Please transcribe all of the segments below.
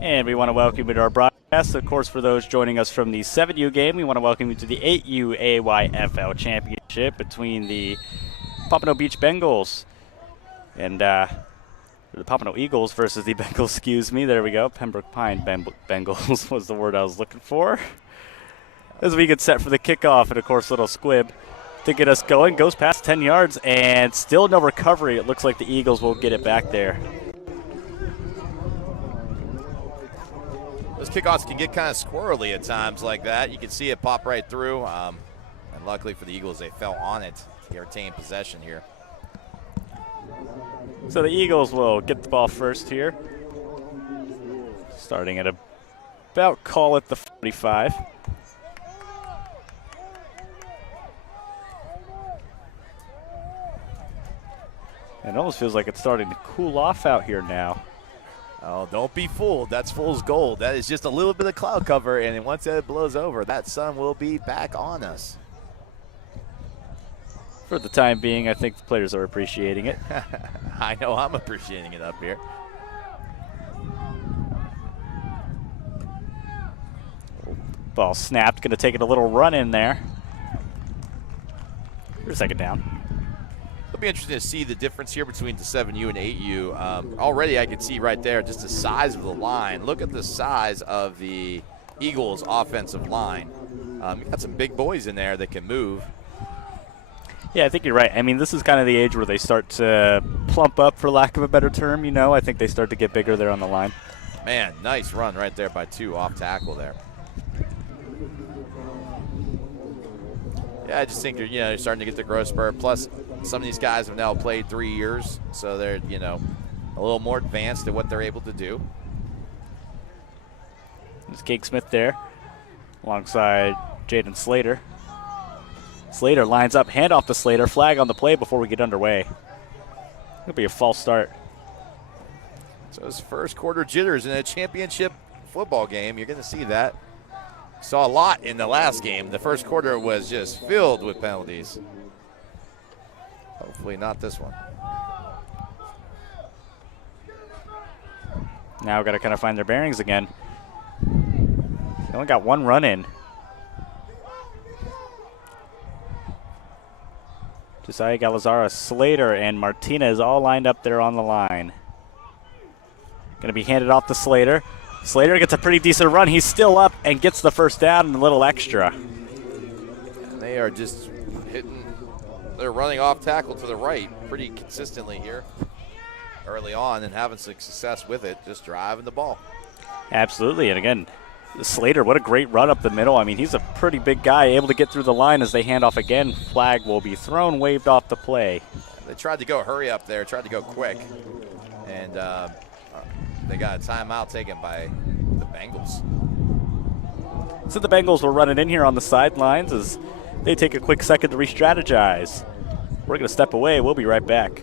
And we want to welcome you to our broadcast. Of course, for those joining us from the 7U game, we want to welcome you to the 8U AYFL championship between the Pompano Beach Bengals and the Pompano Eagles versus the Bengals, excuse me. There we go. Pembroke Pine Bengals was the word I was looking for. As we get set for the kickoff, and of course, little squib to get us going. Goes past 10 yards and still no recovery. It looks like the Eagles will get it back there. Those kickoffs can get kind of squirrely at times like that. You can see it pop right through. And luckily for the Eagles, they fell on it to retain possession here. So the Eagles will get the ball first here. Starting at about, call it the 45. It almost feels like it's starting to cool off out here now. Oh, don't be fooled. That's fool's gold. That is just a little bit of cloud cover, and once that blows over, that sun will be back on us. For the time being, I think the players are appreciating it. I know I'm appreciating it up here. Ball snapped, going to take it a little run in there. For a second down. It'll be interesting to see the difference here between the 7U and 8U. Already I can see right there just the size of the line. Look at the size of the Eagles' offensive line. You got some big boys in there that can move. Yeah, I think you're right. I mean, this is kind of the age where they start to plump up, for lack of a better term, you know. I think they start to get bigger there on the line. Man, nice run right there by 2 off tackle there. Yeah, I just think you're starting to get the growth spurt. Plus, some of these guys have now played 3 years, so they're, a little more advanced at what they're able to do. There's Cake Smith there alongside Jaden Slater. Slater lines up, handoff to Slater, flag on the play before we get underway. It'll be a false start. So his first quarter jitters in a championship football game. You're going to see that. Saw a lot in the last game. The first quarter was just filled with penalties. Hopefully not this one. Now got to kind of find their bearings again. They only got one run in. Josiah Galazara, Slater, and Martinez all lined up there on the line. Going to be handed off to Slater. Slater gets a pretty decent run. He's still up and gets the first down and a little extra. And they are just hitting. They're running off tackle to the right pretty consistently here early on and having success with it, just driving the ball. Absolutely, and again, Slater, what a great run up the middle. I mean, he's a pretty big guy, able to get through the line as they hand off again. Flag will be thrown, waved off the play. They tried to go hurry up there, tried to go quick, and they got a timeout taken by the Bengals. So the Bengals will run it in here on the sidelines as they take a quick second to re-strategize. We're going to step away. We'll be right back.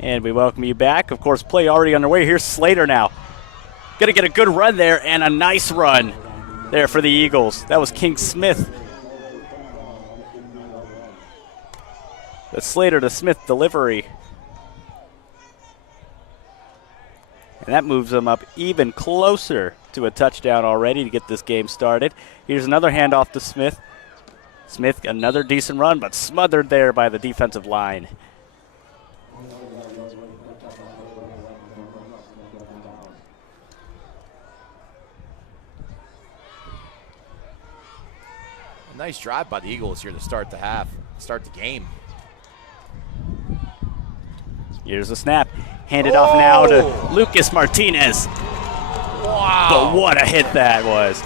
And we welcome you back. Of course, play already underway. Here's Slater now. Going to get a good run there and a nice run there for the Eagles. That was King Smith. The Slater to Smith delivery. And that moves them up even closer to a touchdown already to get this game started. Here's another handoff to Smith. Smith, another decent run, but smothered there by the defensive line. Nice drive by the Eagles here to start the game. Here's the snap. Handed off now to Lucas Martinez. Wow. But what a hit that was.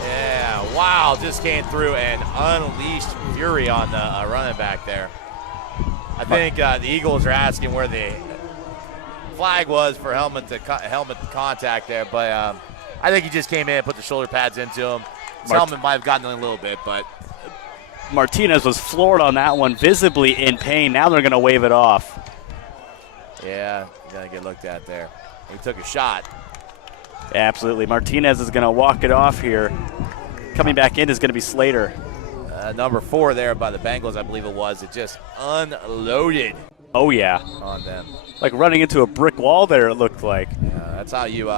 Yeah, wow, just came through and unleashed fury on the running back there. I think the Eagles are asking where the flag was for helmet contact there, but I think he just came in and put the shoulder pads into him. His helmet might have gotten in a little bit, but Martinez was floored on that one, visibly in pain. Now they're going to wave it off. Yeah, you got to get looked at there. He took a shot. Absolutely. Martinez is going to walk it off here. Coming back in is going to be Slater. Number 4 there by the Bengals, I believe it was. It just unloaded. Oh, yeah. On them. Like running into a brick wall there, it looked like. Yeah, that's how you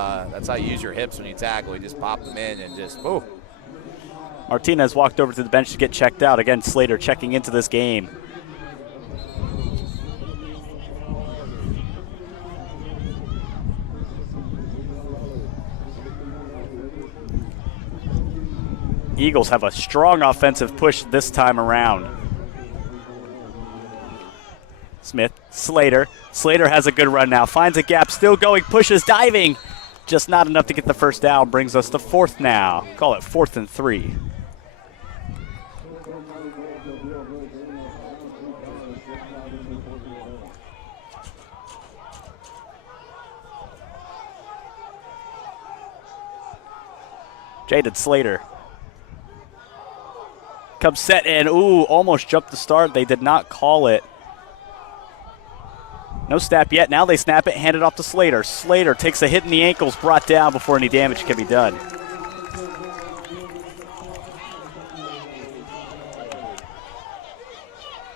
use your hips when you tackle. You just pop them in and just, ooh. Martinez walked over to the bench to get checked out. Again, Slater checking into this game. Eagles have a strong offensive push this time around. Smith, Slater. Slater has a good run now. Finds a gap, still going, pushes, diving. Just not enough to get the first down. Brings us to 4th now. Call it 4th and 3. Jaden Slater. Comes set and, ooh, almost jumped the start. They did not call it. No snap yet. Now they snap it, hand it off to Slater. Slater takes a hit in the ankles, brought down before any damage can be done.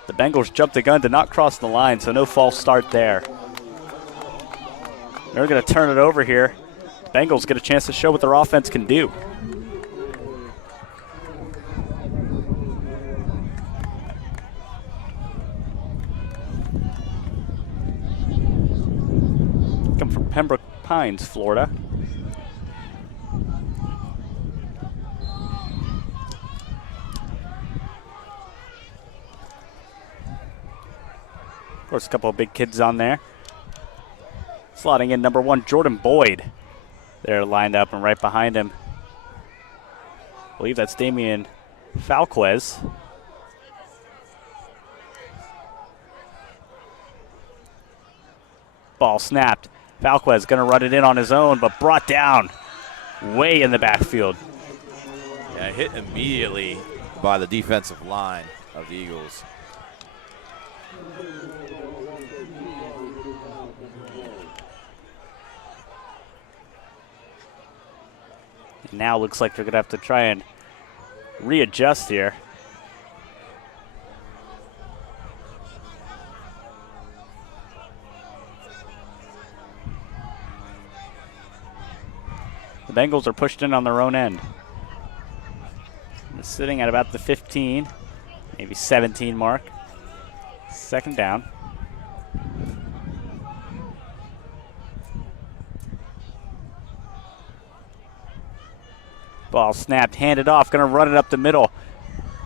The Bengals jumped the gun, did not cross the line, so no false start there. They're going to turn it over here. Bengals get a chance to show what their offense can do. Come from Pembroke Pines, Florida. Of course, a couple of big kids on there. Slotting in number 1, Jordan Boyd. They're lined up and right behind him. I believe that's Damian Falquez. Ball snapped. Falquez going to run it in on his own, but brought down way in the backfield. Yeah, hit immediately by the defensive line of the Eagles. Now looks like they're going to have to try and readjust here. The Bengals are pushed in on their own end. They're sitting at about the 15, maybe 17 mark. 2nd down. Ball snapped, handed off, going to run it up the middle.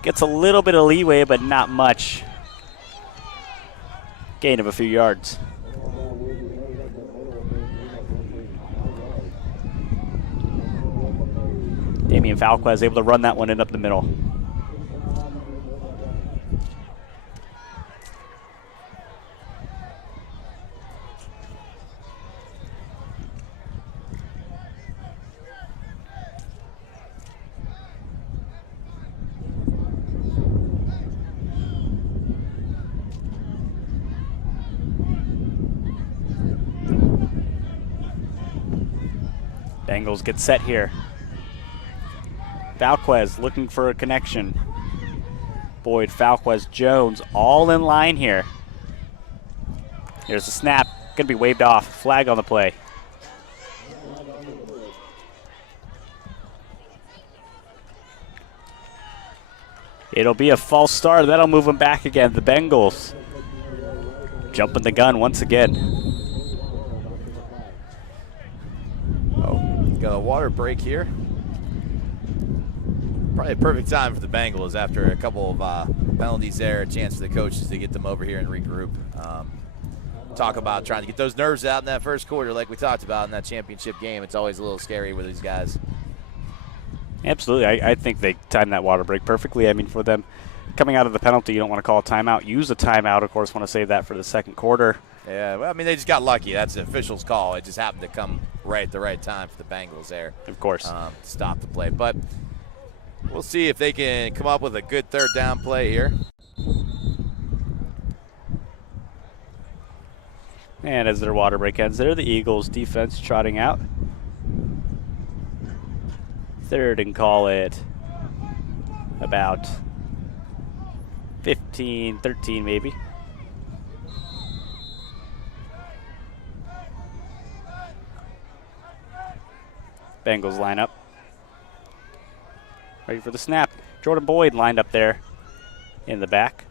Gets a little bit of leeway, but not much. Gain of a few yards. Damian Falquez able to run that one in up the middle. Bengals get set here. Falquez looking for a connection. Boyd, Falquez, Jones, all in line here. Here's the snap. Going to be waved off. Flag on the play. It'll be a false start. That'll move them back again. The Bengals jumping the gun once again. Got a water break here. Probably a perfect time for the Bengals after a couple of penalties there. A chance for the coaches to get them over here and regroup. talk about trying to get those nerves out in that first quarter like we talked about in that championship game. It's always a little scary with these guys. Absolutely. I think they timed that water break perfectly. I mean, for them coming out of the penalty, you don't want to call a timeout. Use a timeout, of course, want to save that for the second quarter. Yeah, well, I mean, they just got lucky. That's the official's call. It just happened to come right at the right time for the Bengals there. Of course. To stop the play. But we'll see if they can come up with a good third down play here. And as their water break ends there, the Eagles defense trotting out. Third and call it about 15, 13 maybe. Bengals line up. Ready for the snap. Jordan Boyd lined up there in the back.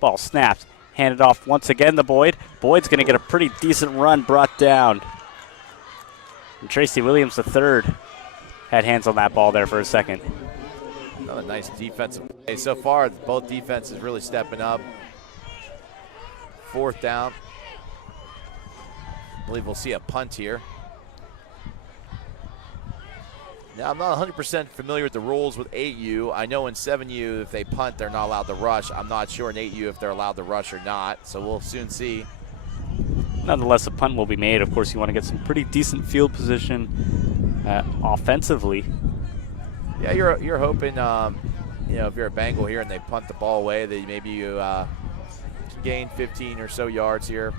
Ball snapped. Handed off once again to Boyd. Boyd's going to get a pretty decent run brought down. And Tracy Williams III had hands on that ball there for a second. Another nice defensive play. So far, both defenses really stepping up. Fourth down. I believe we'll see a punt here. Now, I'm not 100% familiar with the rules with 8U. I know in 7U, if they punt, they're not allowed to rush. I'm not sure in 8U if they're allowed to rush or not, so we'll soon see. Nonetheless, a punt will be made. Of course, you want to get some pretty decent field position offensively. Yeah, you're hoping, you know, if you're a Bengal here and they punt the ball away, that maybe you gain 15 or so yards here,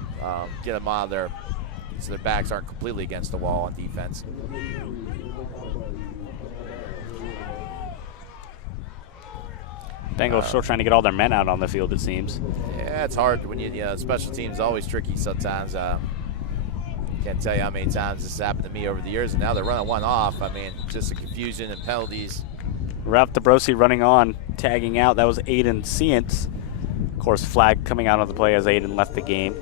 get them out of there so their backs aren't completely against the wall on defense. Bengals still trying to get all their men out on the field, it seems. Yeah, it's hard when you know, special teams always tricky sometimes. Can't tell you how many times this has happened to me over the years, and now they're running one off. I mean, just the confusion and penalties. Ralph DeBrosi running on, tagging out. That was Aiden Seance. Of course, flag coming out of the play as Aiden left the game.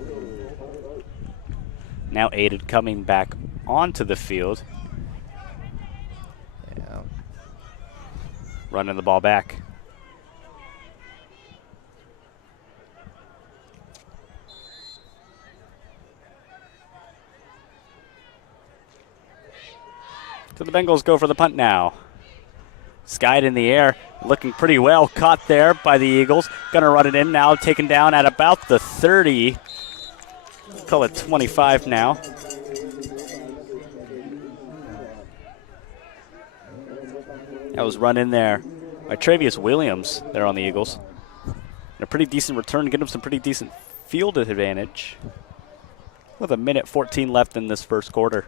Now Aiden coming back onto the field. Yeah. Running the ball back. So the Bengals go for the punt now. Skied in the air, looking pretty well. Caught there by the Eagles. Gonna run it in now, taken down at about the 30. Call it 25 now. That was run in there by Travius Williams there on the Eagles. And a pretty decent return, get him some pretty decent field advantage. With a minute 14 left in this first quarter.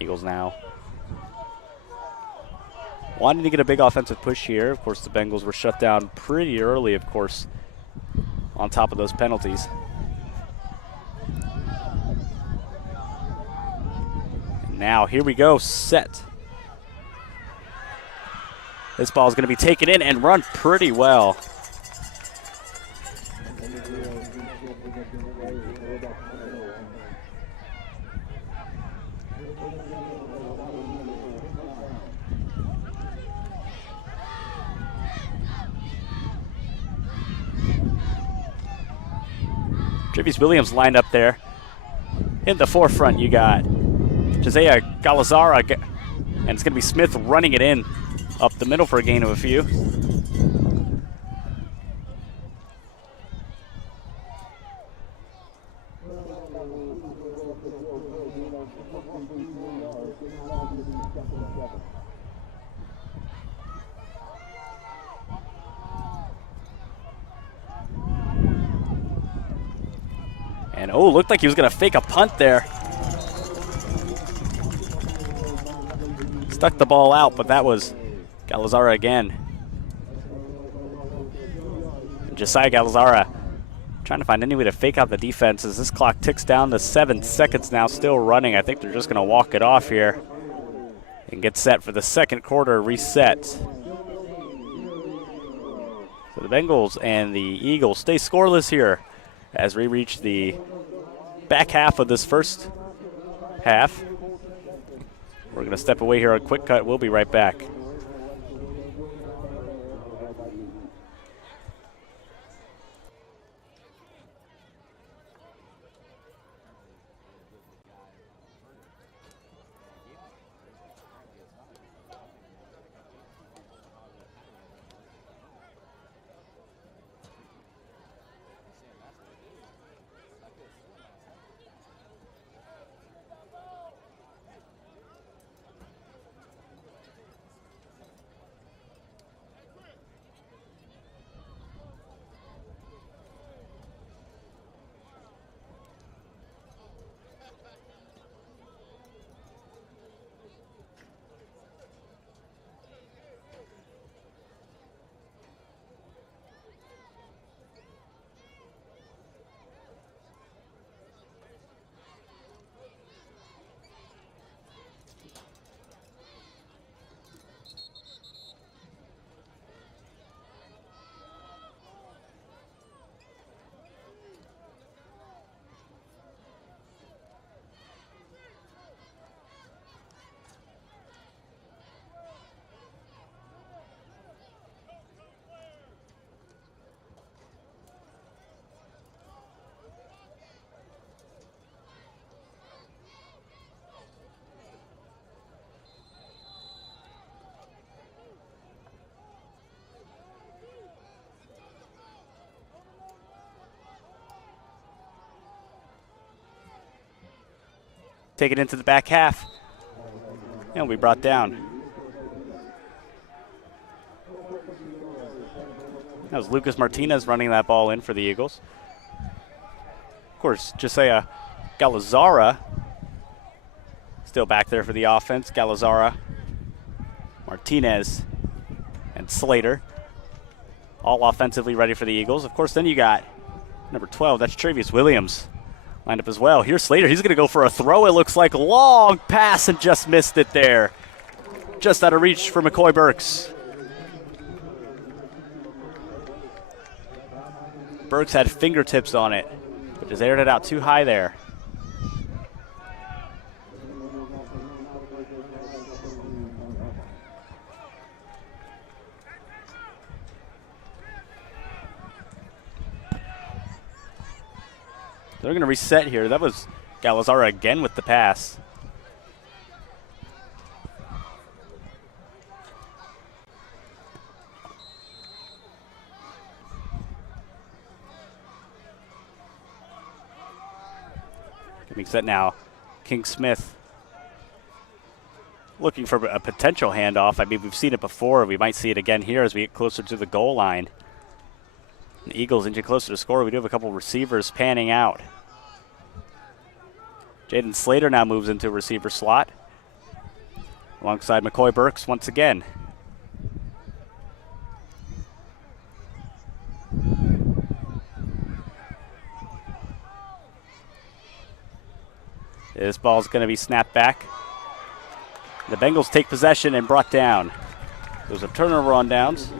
Eagles now wanting to get a big offensive push here. Of course, the Bengals were shut down pretty early, of course, on top of those penalties. And now, here we go, set. This ball is going to be taken in and run pretty well. Travius Williams lined up there. In the forefront, you got Josiah Galazara, and it's going to be Smith running it in up the middle for a gain of a few. And oh, looked like he was going to fake a punt there. Stuck the ball out, but that was Galazara again. And Josiah Galazara trying to find any way to fake out the defense as this clock ticks down to 7 seconds now, still running. I think they're just going to walk it off here and get set for the second quarter reset. So the Bengals and the Eagles stay scoreless here as we reach the back half of this first half. We're going to step away here on QwikCut. We'll be right back. Take it into the back half. And we brought down. That was Lucas Martinez running that ball in for the Eagles. Of course, Josiah Galazara still back there for the offense. Galazara, Martinez, and Slater all offensively ready for the Eagles. Of course, then you got number 12, that's Travius Williams, lined up as well. Here's Slater. He's going to go for a throw. It looks like long pass and just missed it there. Just out of reach for McCoy Burks. Burks had fingertips on it, but just aired it out too high there. They're going to reset here. That was Galazara again with the pass. Getting set now. King Smith looking for a potential handoff. I mean, we've seen it before. We might see it again here as we get closer to the goal line. The Eagles inching closer to score. We do have a couple receivers panning out. Jaden Slater now moves into a receiver slot alongside McCoy Burks once again. This ball is going to be snapped back. The Bengals take possession and brought down. There's a turnover on downs.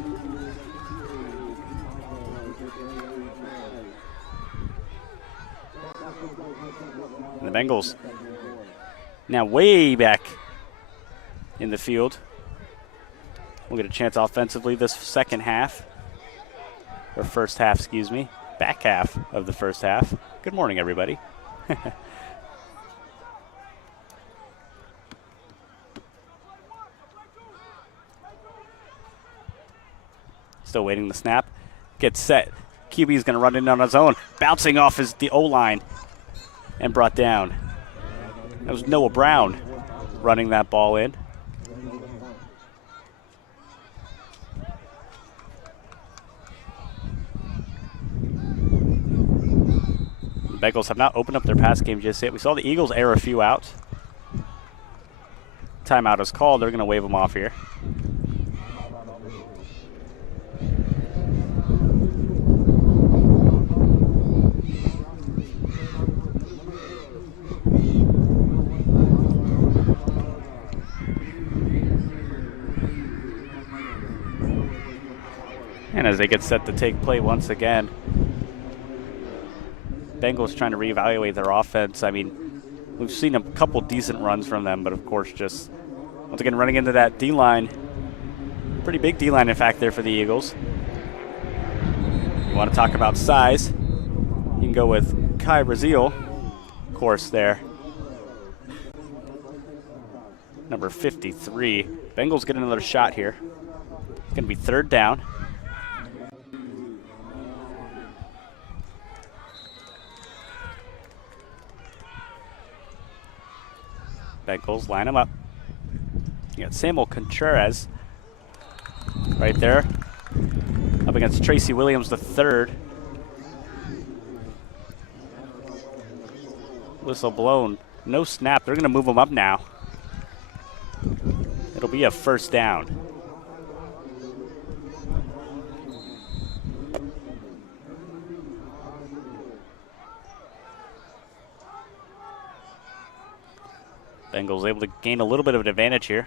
And the Bengals now way back in the field. We'll get a chance offensively this second half. Or first half, excuse me. Back half of the first half. Good morning, everybody. Still waiting the snap. Gets set. QB's going to run in on his own. Bouncing off the O-line and brought down. That was Noah Brown running that ball in. The Bengals have not opened up their pass game just yet. We saw the Eagles air a few out. Timeout is called. They're going to wave them off here. And as they get set to take play once again, Bengals trying to reevaluate their offense. I mean, we've seen a couple decent runs from them, but of course just Once again, running into that D-line. Pretty big D-line, in fact, there for the Eagles. You want to talk about size, you can go with Kai Brazil, of course, there. Number 53. Bengals get another shot here. It's going to be 3rd down. Bengals line them up. You got Samuel Contreras right there up against Tracy Williams III. Whistle blown. No snap. They're going to move him up now. It'll be a 1st down. Bengals able to gain a little bit of an advantage here.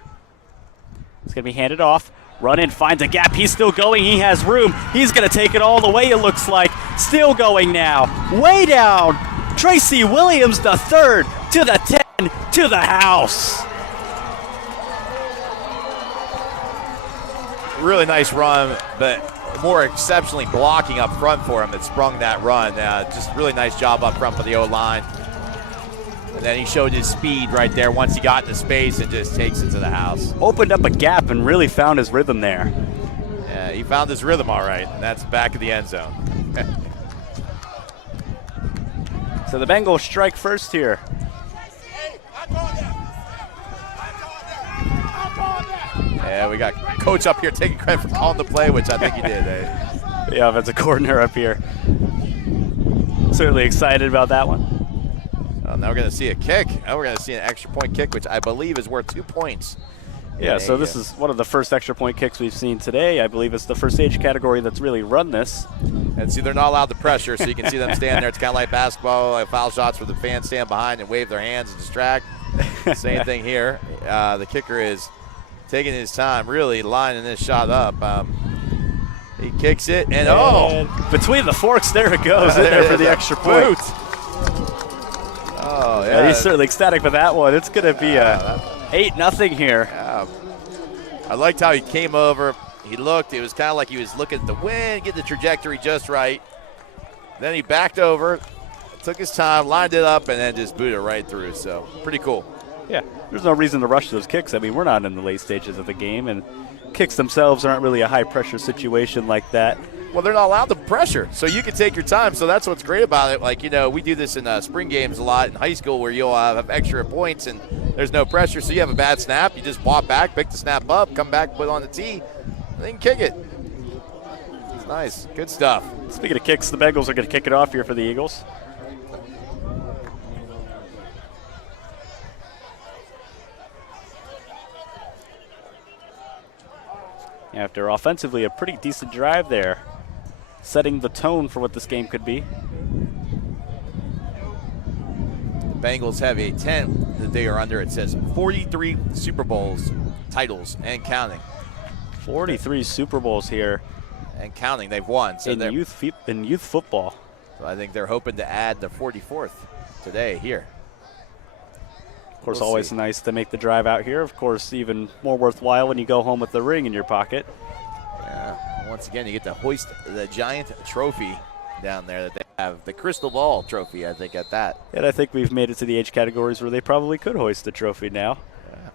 It's going to be handed off. Run in, finds a gap. He's still going. He has room. He's going to take it all the way, it looks like. Still going now. Way down. Tracy Williams III to the 10, to the house. Really nice run, but more exceptionally blocking up front for him that sprung that run. Just really nice job up front for the O-line. And then he showed his speed right there once he got into space and just takes it to the house. Opened up a gap and really found his rhythm there. Yeah, he found his rhythm all right, and that's back of the end zone. So the Bengals strike first here. Yeah, we got coach up here taking credit for calling the play, which I think he did. Yeah, offensive coordinator up here. Certainly excited about that one. Now we're going to see a kick. Now we're going to see an extra point kick, which I believe is worth 2 points. Yeah, so this is one of the first extra point kicks we've seen today. I believe it's the first age category that's really run this. And see, they're not allowed to pressure, so you can see them stand there. It's kind of like basketball, like foul shots where the fans stand behind and wave their hands and distract. Same thing here. The kicker is taking his time, really lining this shot up. He kicks it, and between the forks, there it goes in there for the extra point. Oh, yeah. He's certainly ecstatic with that one. It's going to be a 8-0 here. Yeah. I liked how he came over. He looked. It was kind of like he was looking at the wind, get the trajectory just right. Then he backed over, took his time, lined it up, and then just booted it right through. So pretty cool. Yeah, there's no reason to rush those kicks. I mean, we're not in the late stages of the game, and kicks themselves aren't really a high-pressure situation like that. Well, they're not allowed to pressure, so you can take your time. So that's what's great about it. Like, you know, we do this in spring games a lot in high school where you'll have extra points and there's no pressure. So you have a bad snap, you just walk back, pick the snap up, come back, put on the tee, and then kick it. It's nice. Good stuff. Speaking of kicks, the Bengals are going to kick it off here for the Eagles. After offensively a pretty decent drive there, setting the tone for what this game could be. The Bengals have a 10 that they are under. It says 43 Super Bowls titles and counting. 43 Super Bowls here. And counting, they've won. So in youth football. So I think they're hoping to add the 44th today here. Of course, always nice to make the drive out here. Of course, even more worthwhile when you go home with the ring in your pocket. Yeah, once again, you get to hoist the giant trophy down there that they have, the crystal ball trophy, I think, at that. And I think we've made it to the age categories where they probably could hoist the trophy now. Yeah.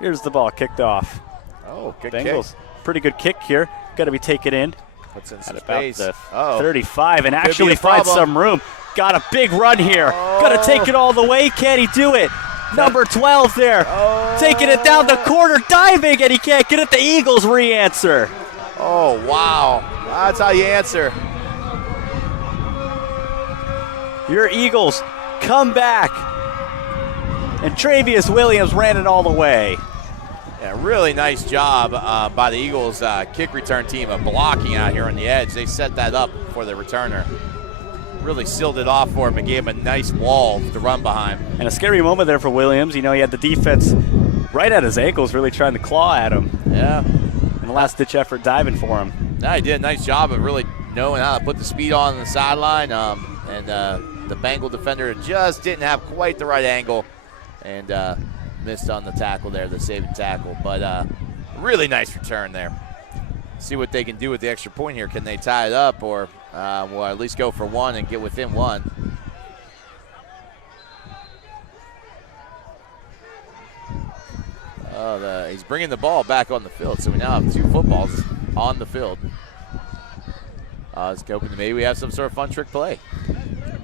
Here's the ball kicked off. Oh, good Bengals, kick. Pretty good kick here. Got to be taken in. Puts in some at about space. the 35 and Could actually finds some room. Got a big run here. Got to take it all the way. Can he do it? Number 12 there. Taking it down the corner, diving, and he can't get it. The Eagles re-answer. Oh, wow. That's how you answer. Your Eagles come back. And Travius Williams ran it all the way. Yeah, really nice job by the Eagles kick return team of blocking out here on the edge. They set that up for the returner. Really sealed it off for him and gave him a nice wall to run behind. And a scary moment there for Williams. You know, he had the defense right at his ankles, really trying to claw at him. Yeah. And the last-ditch effort diving for him. Yeah, he did a nice job of really knowing how to put the speed on the sideline. And the Bengal defender just didn't have quite the right angle. And missed on the tackle there, the saving tackle. But really nice return there. See what they can do with the extra point here. Can they tie it up, or will at least go for one and get within one? He's bringing the ball back on the field, so we now have 2 footballs on the field. I was hoping that maybe we have some sort of fun trick play.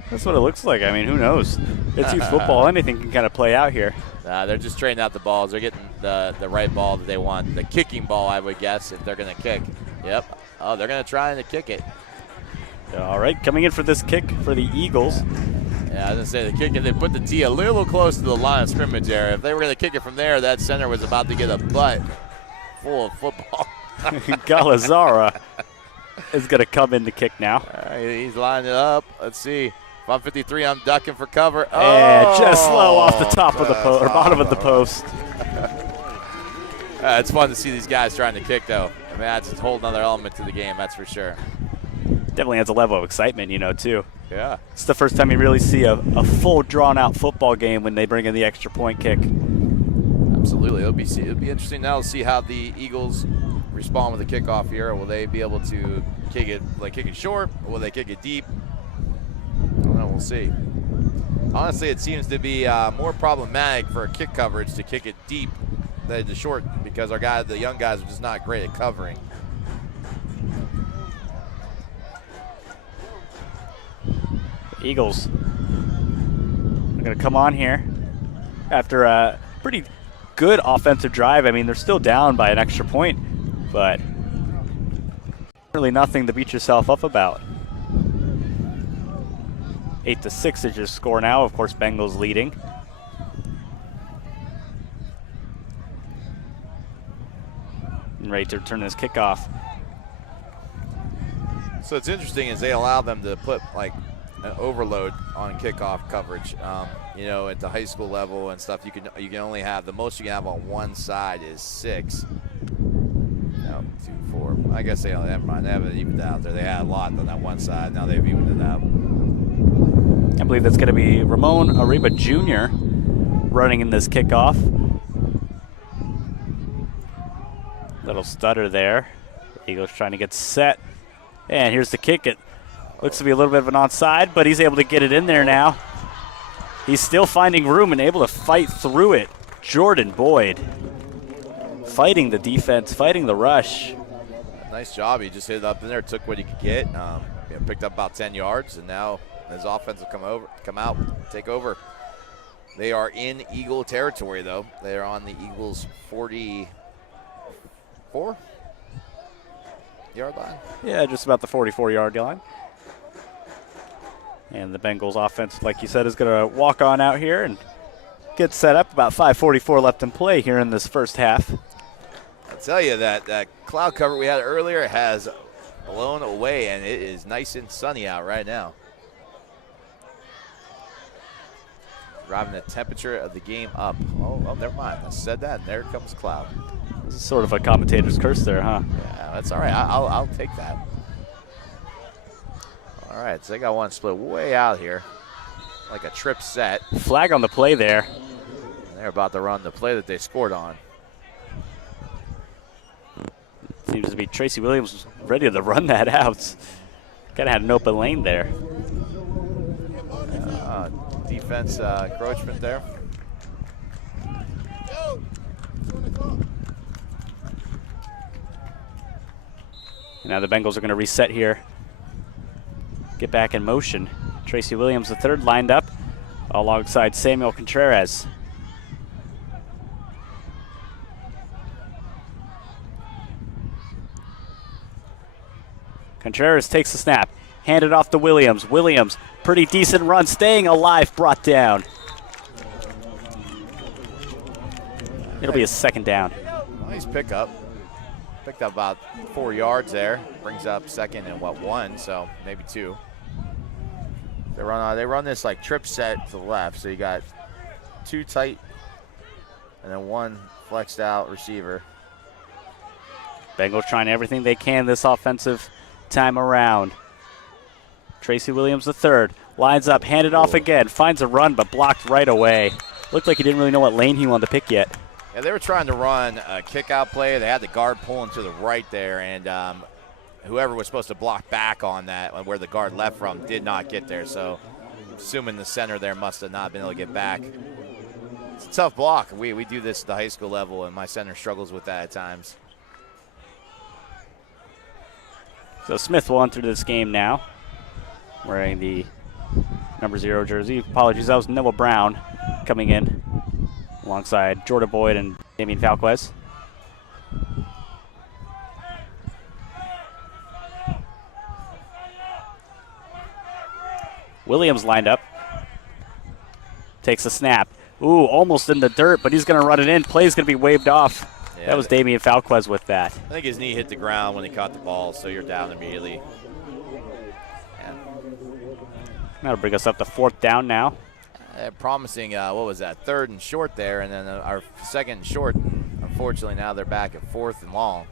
That's what it looks like. I mean, who knows? It's youth football. Anything can kind of play out here. They're just trading out the balls. They're getting the right ball that they want. The kicking ball, I would guess, if they're going to kick. Yep. Oh, they're going to try to kick it. All right, coming in for this kick for the Eagles. Yeah, I was going to say the kick, and they put the tee a little close to the line of scrimmage area. If they were going to kick it from there, that center was about to get a butt full of football. Galazara is going to come in to kick now. He's lining it up. Let's see. If I'm 53, I'm ducking for cover. And just slow off the top of the post, or bottom of the post. It's fun to see these guys trying to kick, though. I mean, that's a whole other element to the game, that's for sure. Definitely adds a level of excitement, too. Yeah. It's the first time you really see a full drawn-out football game when they bring in the extra point kick. Absolutely. It'll be interesting now to see how the Eagles respond with the kickoff here. Will they be able to kick it short? Or will they kick it deep? I don't know. We'll see. Honestly, it seems to be more problematic for a kick coverage to kick it deep than the short, because the young guys are just not great at covering. Eagles are going to come on here after a pretty good offensive drive. I mean, they're still down by an extra point, but really nothing to beat yourself up about. 8-6 is your score now. Of course, Bengals leading. And ready to return this kickoff. So it's interesting is they allow them to put like an overload on kickoff coverage. At the high school level and stuff, you can only have, the most you can have on one side is 6. No, 2, 4. I guess never mind. They haven't evened out there. They had a lot on that one side. Now they've evened it out. I believe that's going to be Ramon Ariba Jr. running in this kickoff. Little stutter there. Eagles trying to get set. And here's the kick. It looks to be a little bit of an onside, but he's able to get it in there now. He's still finding room and able to fight through it. Jordan Boyd fighting the defense, fighting the rush. Nice job. He just hit it up in there, took what he could get, picked up about 10 yards, and now his offense will come out, take over. They are in Eagle territory, though. They're on the Eagles' 44-yard line. Yeah, just about the 44-yard line. And the Bengals offense, like you said, is going to walk on out here and get set up. About 5:44 left in play here in this first half. I'll tell you that cloud cover we had earlier has blown away, and it is nice and sunny out right now. Driving the temperature of the game up. Oh, never mind. I said that, and there comes cloud. This is sort of a commentator's curse there, huh? Yeah, that's all right. I'll take that. All right, so they got one split way out here, like a trip set. Flag on the play there. And they're about to run the play that they scored on. Seems to be Tracy Williams ready to run that out. Kind of had an open lane there. Defense encroachment there. Now the Bengals are going to reset here. Get back in motion. Tracy Williams, the third, lined up alongside Samuel Contreras. Contreras takes the snap. Handed off to Williams. Williams, pretty decent run, staying alive, brought down. It'll be a second down. Nice pickup. Picked up about 4 yards there. Brings up second and 1, so maybe 2. They run this like trip set to the left, so you got 2 tight and then 1 flexed out receiver. Bengals trying everything they can this offensive time around. Tracy Williams the third lines up, handed off again, finds a run but blocked right away. Looked like he didn't really know what lane he wanted to pick yet. Yeah, they were trying to run a kick-out play. They had the guard pulling to the right there, and whoever was supposed to block back on that, where the guard left from, did not get there. So assuming the center there must have not been able to get back. It's a tough block. We do this at the high school level, and my center struggles with that at times. So Smith will enter this game now, wearing the number 0 jersey. Apologies, that was Noah Brown coming in alongside Jordan Boyd and Damian Falquez. Williams lined up. Takes a snap. Ooh, almost in the dirt, but he's going to run it in. Play's going to be waved off. Yeah, that was Damian Falquez with that. I think his knee hit the ground when he caught the ball, so you're down immediately. Yeah. That'll bring us up to 4th down now. Promising, what was that, 3rd and short there, and then our 2nd and short. And unfortunately, now they're back at 4th and long.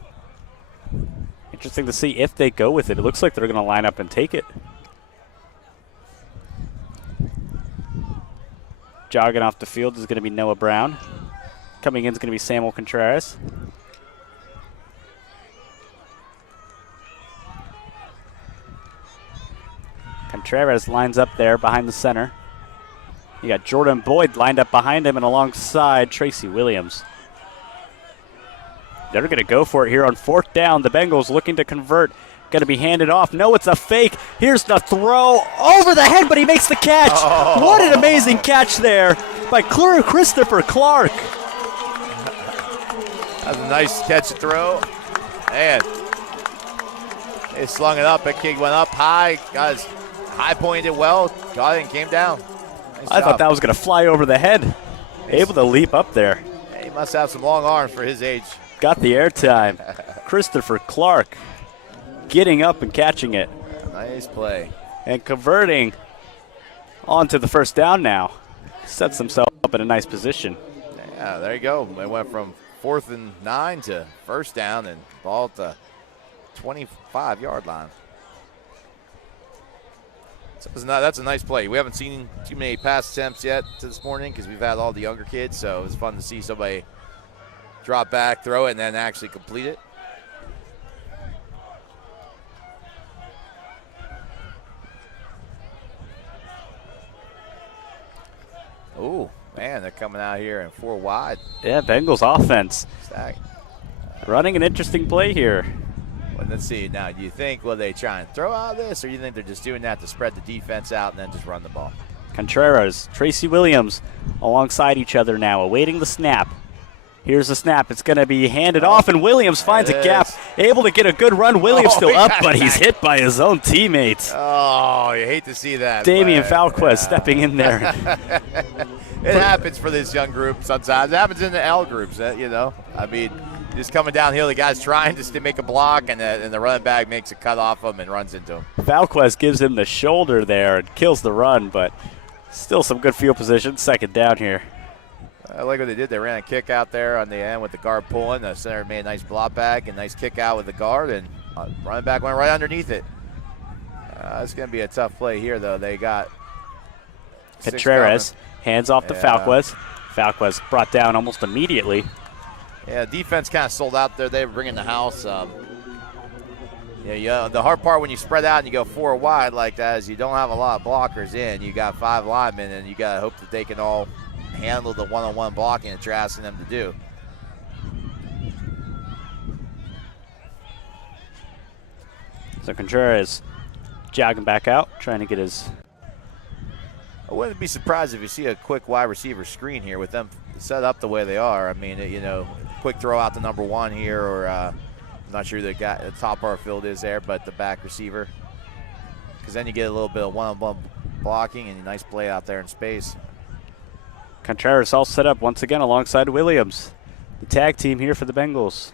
Interesting to see if they go with it. It looks like they're going to line up and take it. Jogging off the field is going to be Noah Brown. Coming in is going to be Samuel Contreras. Contreras lines up there behind the center. You got Jordan Boyd lined up behind him and alongside Tracy Williams. They're going to go for it here on 4th down. The Bengals looking to convert. Going to be handed off. No, it's a fake. Here's the throw over the head, but he makes the catch. Oh. What an amazing catch there by Christopher Clark. That's a nice catch and throw. Man, he slung it up. That kick went up high. Got his high pointed well. Got it and came down. Nice I thought that was going to fly over the head. Able to leap up there. Yeah, he must have some long arms for his age. Got the airtime. Christopher Clark getting up and catching it. Nice play. And converting onto the 1st down now. Sets himself up in a nice position. Yeah, there you go. They went from 4th and 9 to 1st down and ball at the 25-yard line. So that's a nice play. We haven't seen too many pass attempts yet this morning because we've had all the younger kids, so it was fun to see somebody drop back, throw it, and then actually complete it. Ooh, man, they're coming out here in 4 wide. Yeah, Bengals offense. Stack. Running an interesting play here. Well, let's see. Now, do you think, will they try and throw out of this, or do you think they're just doing that to spread the defense out and then just run the ball? Contreras, Tracy Williams alongside each other now, awaiting the snap. Here's the snap. It's going to be handed off, and Williams finds a gap. Able to get a good run. Williams still up, but he's hit by his own teammates. Oh, you hate to see that. Damian Falquez stepping in there. It happens for this young group sometimes. It happens in the L groups, you know. I mean, just coming downhill, the guy's trying just to make a block, and the running back makes a cut off him and runs into him. Falquez gives him the shoulder there and kills the run, but still some good field position. 2nd down here. I like what they did. They ran a kick out there on the end with the guard pulling. The center made a nice block back and nice kick out with the guard, and running back went right underneath it. It's going to be a tough play here, though. They got Contreras, hands off to Falquez. Falquez brought down almost immediately. Yeah, defense kind of sold out there. They were bringing the house. Yeah, the hard part when you spread out and you go 4 wide like that is you don't have a lot of blockers in. You got 5 linemen, and you got to hope that they can all handle the one-on-one blocking that you're asking them to do. So Contreras jogging back out, trying to get his... I wouldn't be surprised if you see a quick wide receiver screen here with them set up the way they are. I mean, you know, quick throw out to number 1 here, or I'm not sure the guy at the top of our field is there, but the back receiver. Because then you get a little bit of one-on-one blocking and a nice play out there in space. Contreras all set up once again alongside Williams. The tag team here for the Bengals.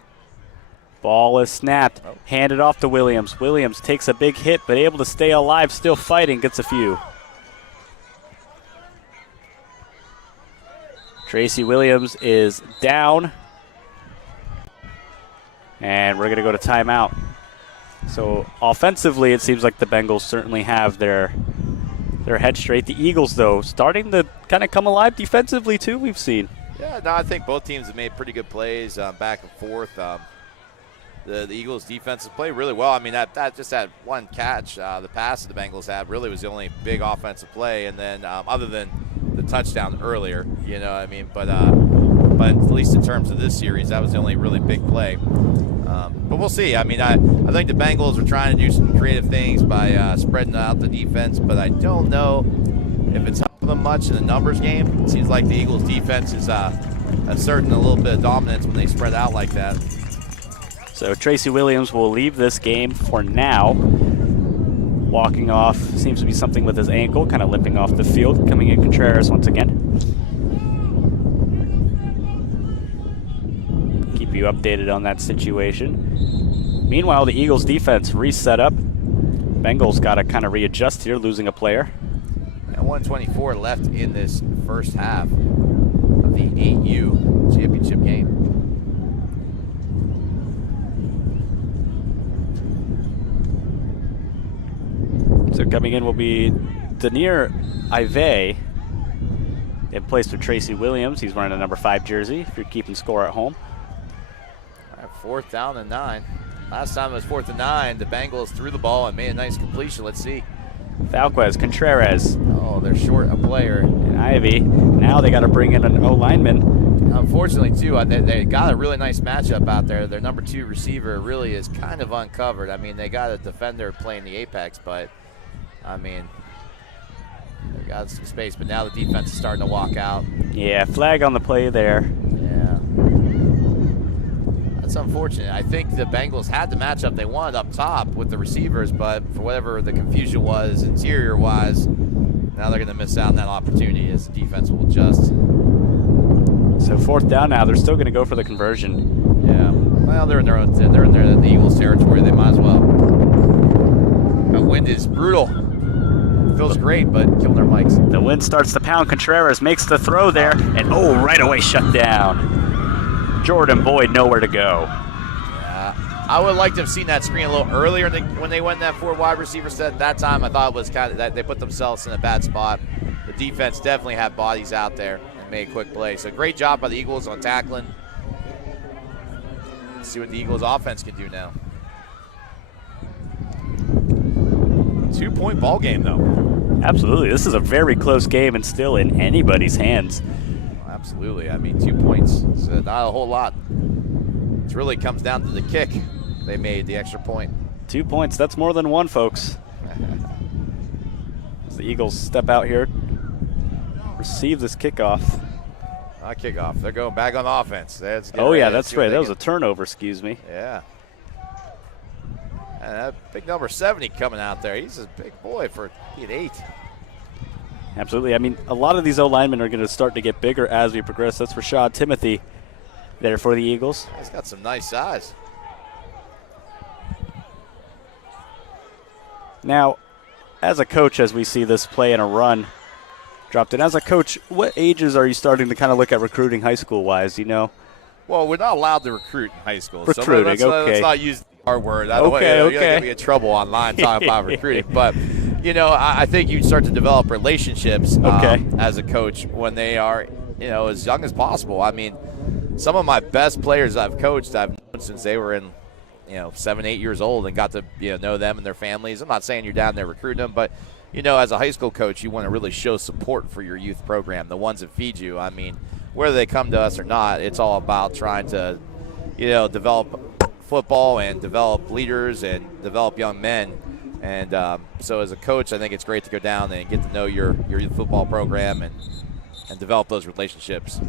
Ball is snapped, handed off to Williams. Williams takes a big hit, but able to stay alive, still fighting, gets a few. Tracy Williams is down. And we're going to go to timeout. So offensively, it seems like the Bengals certainly have their their head straight. The Eagles, though, starting to kind of come alive defensively, too, we've seen. Yeah, no, I think both teams have made pretty good plays back and forth. The Eagles' defense has played really well. I mean, that just had one catch. The pass that the Bengals had really was the only big offensive play, and then other than the touchdown earlier, you know what I mean? But at least in terms of this series, that was the only really big play. But we'll see. I mean, I think the Bengals are trying to do some creative things by spreading out the defense, but I don't know if it's helping them much in the numbers game. It seems like the Eagles' defense is asserting a little bit of dominance when they spread out like that. So Tracy Williams will leave this game for now. Walking off, seems to be something with his ankle, kind of limping off the field. Coming in Contreras once again. Keep you updated on that situation. Meanwhile, the Eagles defense reset up. Bengals got to kind of readjust here, losing a player. And 124 left in this first half of the 8U championship game. So coming in will be Denier Ive in place of Tracy Williams. He's wearing a number 5 jersey if you're keeping score at home. All right, 4th down and 9. Last time it was 4th and 9. The Bengals threw the ball and made a nice completion. Let's see. Falquez, Contreras. Oh, they're short a player. And Ivy. Now they got to bring in an O-lineman. Unfortunately, too, they got a really nice matchup out there. Their number 2 receiver really is kind of uncovered. I mean, they got a defender playing the apex, but, I mean, they got some space. But now the defense is starting to walk out. Yeah, flag on the play there. Yeah. That's unfortunate. I think the Bengals had the matchup they wanted up top with the receivers, but for whatever the confusion was interior-wise, now they're going to miss out on that opportunity as the defense will adjust. So 4th down now. They're still going to go for the conversion. Yeah. Well, they're in the Eagles territory. They might as well. The wind is brutal. Feels great, but killing their mics. The wind starts to pound. Contreras makes the throw there, and right away shut down. Jordan Boyd nowhere to go. Yeah. I would like to have seen that screen a little earlier when they went in that 4 wide receiver set. At that time, I thought it was kind of that they put themselves in a bad spot. The defense definitely had bodies out there and made quick plays. So great job by the Eagles on tackling. Let's see what the Eagles offense can do now. 2-point ball game, though. Absolutely. This is a very close game and still in anybody's hands. Absolutely. I mean, 2 points is not a whole lot. It really comes down to the kick. They made the extra point. 2 points. That's more than 1, folks. As the Eagles step out here, receive this kickoff. Not kickoff. They're going back on offense. Oh, yeah, that's right. That was a turnover, excuse me. Yeah. And that big number 70 coming out there. He's a big boy for being 8. Absolutely. I mean, a lot of these O-linemen are going to start to get bigger as we progress. That's Rashad Timothy there for the Eagles. He's got some nice size. Now, as a coach, as we see this play in a run dropped in, as a coach, what ages are you starting to kind of look at recruiting high school-wise, you know? Well, we're not allowed to recruit in high school. Recruiting, so okay. Let's not use the R word. Okay. You're going to get me in trouble online talking about recruiting. But, you know, I think you start to develop relationships as a coach when they are, you know, as young as possible. I mean, some of my best players I've coached, I've known since they were in, 7, 8 years old and got to, know them and their families. I'm not saying you're down there recruiting them, but, as a high school coach, you want to really show support for your youth program, the ones that feed you. I mean, whether they come to us or not, it's all about trying to, develop football and develop leaders and develop young men. And so as a coach, I think it's great to go down and get to know your youth football program and develop those relationships.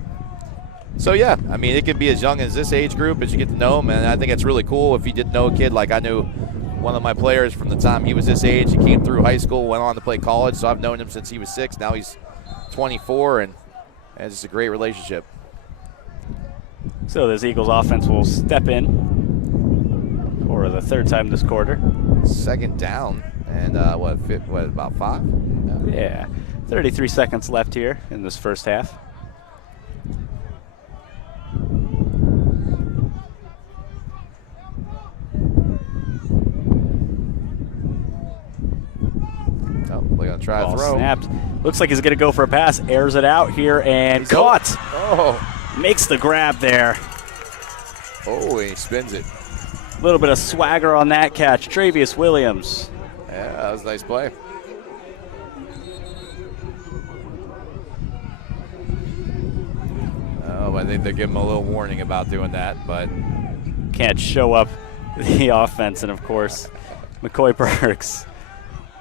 So, yeah, I mean, it can be as young as this age group as you get to know them, and I think it's really cool if you didn't know a kid. Like I knew one of my players from the time he was this age. He came through high school, went on to play college, so I've known him since he was 6. Now he's 24, and it's just a great relationship. So this Eagles offense will step in for the 3rd time this quarter. 2nd down, and about 5? Yeah, 33 seconds left here in this first half. Oh, look at Gonna try Ball to throw. snapped. Looks like he's going to go for a pass. Airs it out here and He's caught. Oh. Makes the grab there. Oh, he spins it. A little bit of swagger on that catch. Travius Williams. Yeah, that was a nice play. Oh, I think they're giving him a little warning about doing that, but Can't show up the offense. And, of course, McCoy Burks,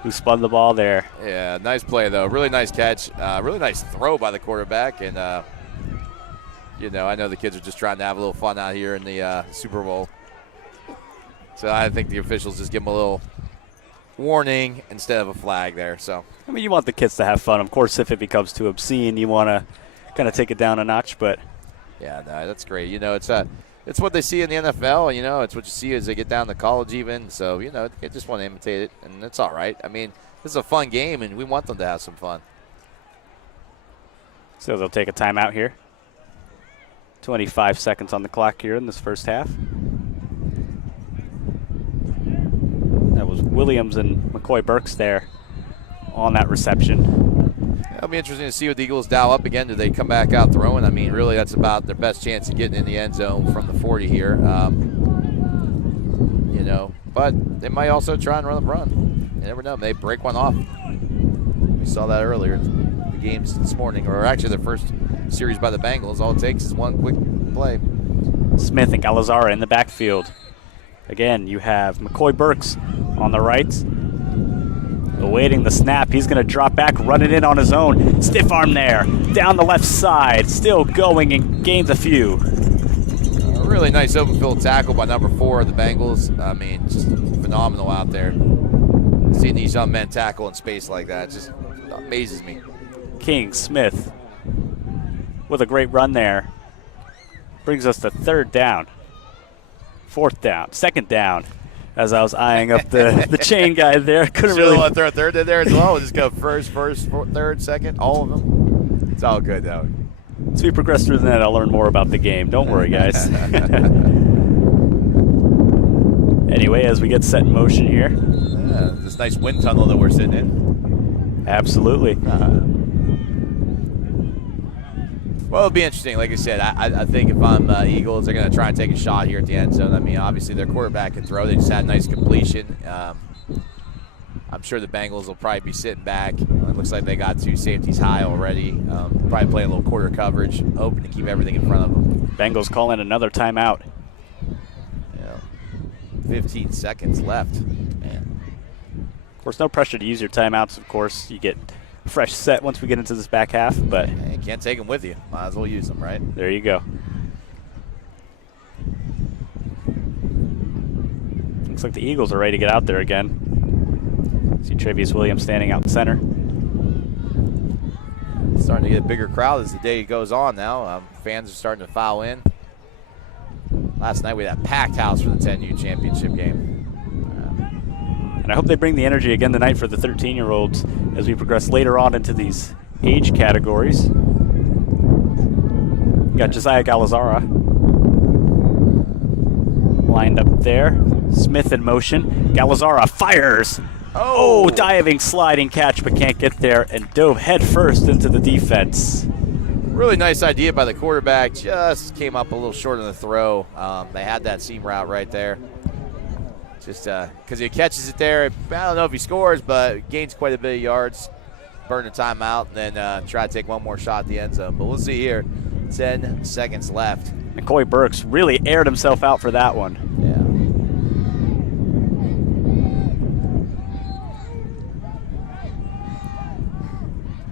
who spun the ball there. yeah, nice play, though. Really nice catch. Really nice throw by the quarterback. And, you know, I know the kids are just trying to have a little fun out here in the Super Bowl. So I think the officials just give them a little warning instead of a flag there. So I mean, you want the kids to have fun. Of course, if it becomes too obscene, you want to kind of take it down a notch. But yeah, no, that's great. You know, it's what they see in the NFL. You know, it's what you see as they get down to college even. So, you know, they just want to imitate it, and it's all right. I mean, this is a fun game, and we want them to have some fun. so they'll take a timeout here. 25 seconds on the clock here in this first half. That was Williams and McCoy Burks there on that reception. It'll be interesting to see what the Eagles dial up again. Do they come back out throwing? I mean, really, that's about their best chance of getting in the end zone from the 40 here. You know, but they might also try and run a run. You never know. They break one off. We saw that earlier in the games this morning, or actually the first series by the Bengals. All it takes is one quick play. Smith and Galazara in the backfield. Again, you have McCoy Burks on the right. Awaiting the snap. He's going to drop back, run it in on his own. Stiff arm there. Down the left side. Still going and gains a few. A really nice open field tackle by number 4 of the Bengals. I mean, just phenomenal out there. Seeing these young men tackle in space like that just amazes me. King Smith with a great run there. Brings us to third down. Fourth down. Second down. As I was eyeing up the chain guy there. Couldn't really want to throw a third in there as well. We'll just go first, third, second, all of them. It's all good, though. As we progress through the net, I'll learn more about the game. Don't worry, guys. Anyway, as we get set in motion here. Yeah, this nice wind tunnel that we're sitting in. Absolutely. Well, it'll be interesting. Like I said, I think if I'm Eagles, they're going to try and take a shot here at the end zone. I mean, obviously their quarterback can throw. They just had a nice completion. I'm sure the Bengals will probably be sitting back. It looks like they got 2 safeties high already. Probably playing a little quarter coverage, hoping to keep everything in front of them. Bengals calling another timeout. Yeah. 15 seconds left. Man. Of course, no pressure to use your timeouts. Of course, you get a fresh set once we get into this back half, but You can't take them with you. Might as well use them, right? there you go. Looks like the Eagles are ready to get out there again. See Travius Williams standing out in center. Starting to get a bigger crowd as the day goes on now. Fans are starting to file in. Last night we had a packed house for the 10U championship game. And I hope they bring the energy again tonight for the 13-year-olds as we progress later on into these age categories. You got Josiah Galazara lined up there. Smith in motion. Galazara fires. Oh, diving, sliding catch, but can't get there and dove head first into the defense. Really nice idea by the quarterback. Just came up a little short on the throw. They had that seam route right there. Just because he catches it there. I don't know if he scores, but gains quite a bit of yards. Burn the timeout, and then try to take one more shot at the end zone. But we'll see here. 10 seconds left. McCoy Burks really aired himself out for that one. Yeah.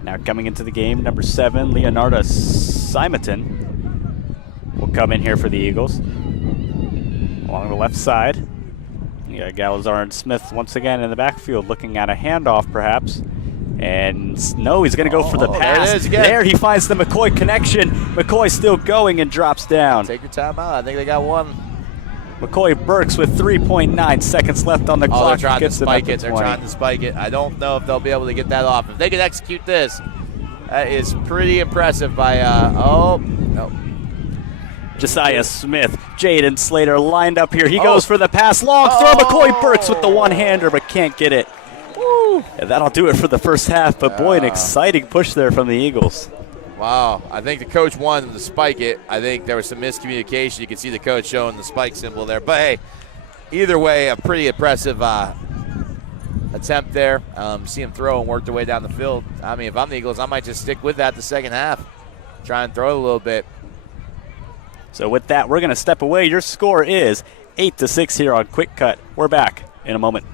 Now coming into the game, number 7, Leonardo Simonton will come in here for the Eagles. Along the left side, you got Galazar and Smith once again in the backfield looking at a handoff perhaps. And no, he's going to go for the pass. There it is again. There he finds the McCoy connection. McCoy still going and drops down. Take your time out. I think they got one. McCoy Burks with 3.9 seconds left on the clock. They're trying to Gets them at spike the it. They're 20. trying to spike it. I don't know if they'll be able to get that off. If they can execute this, that is pretty impressive by, no. Josiah Smith, Jaden Slater lined up here. He goes for the pass. Long throw. McCoy Burks with the one-hander, but can't get it. Woo! And that'll do it for the first half. But boy, an exciting push there from the Eagles. Wow, I think the coach wanted them to spike it. I think there was some miscommunication. You can see the coach showing the spike symbol there. But hey, either way, a pretty impressive attempt there. See him throw and work their way down the field. I mean, if I'm the Eagles, I might just stick with that the second half. Try and throw it a little bit. So with that, we're going to step away. Your score is 8-6 here on QwikCut. We're back in a moment.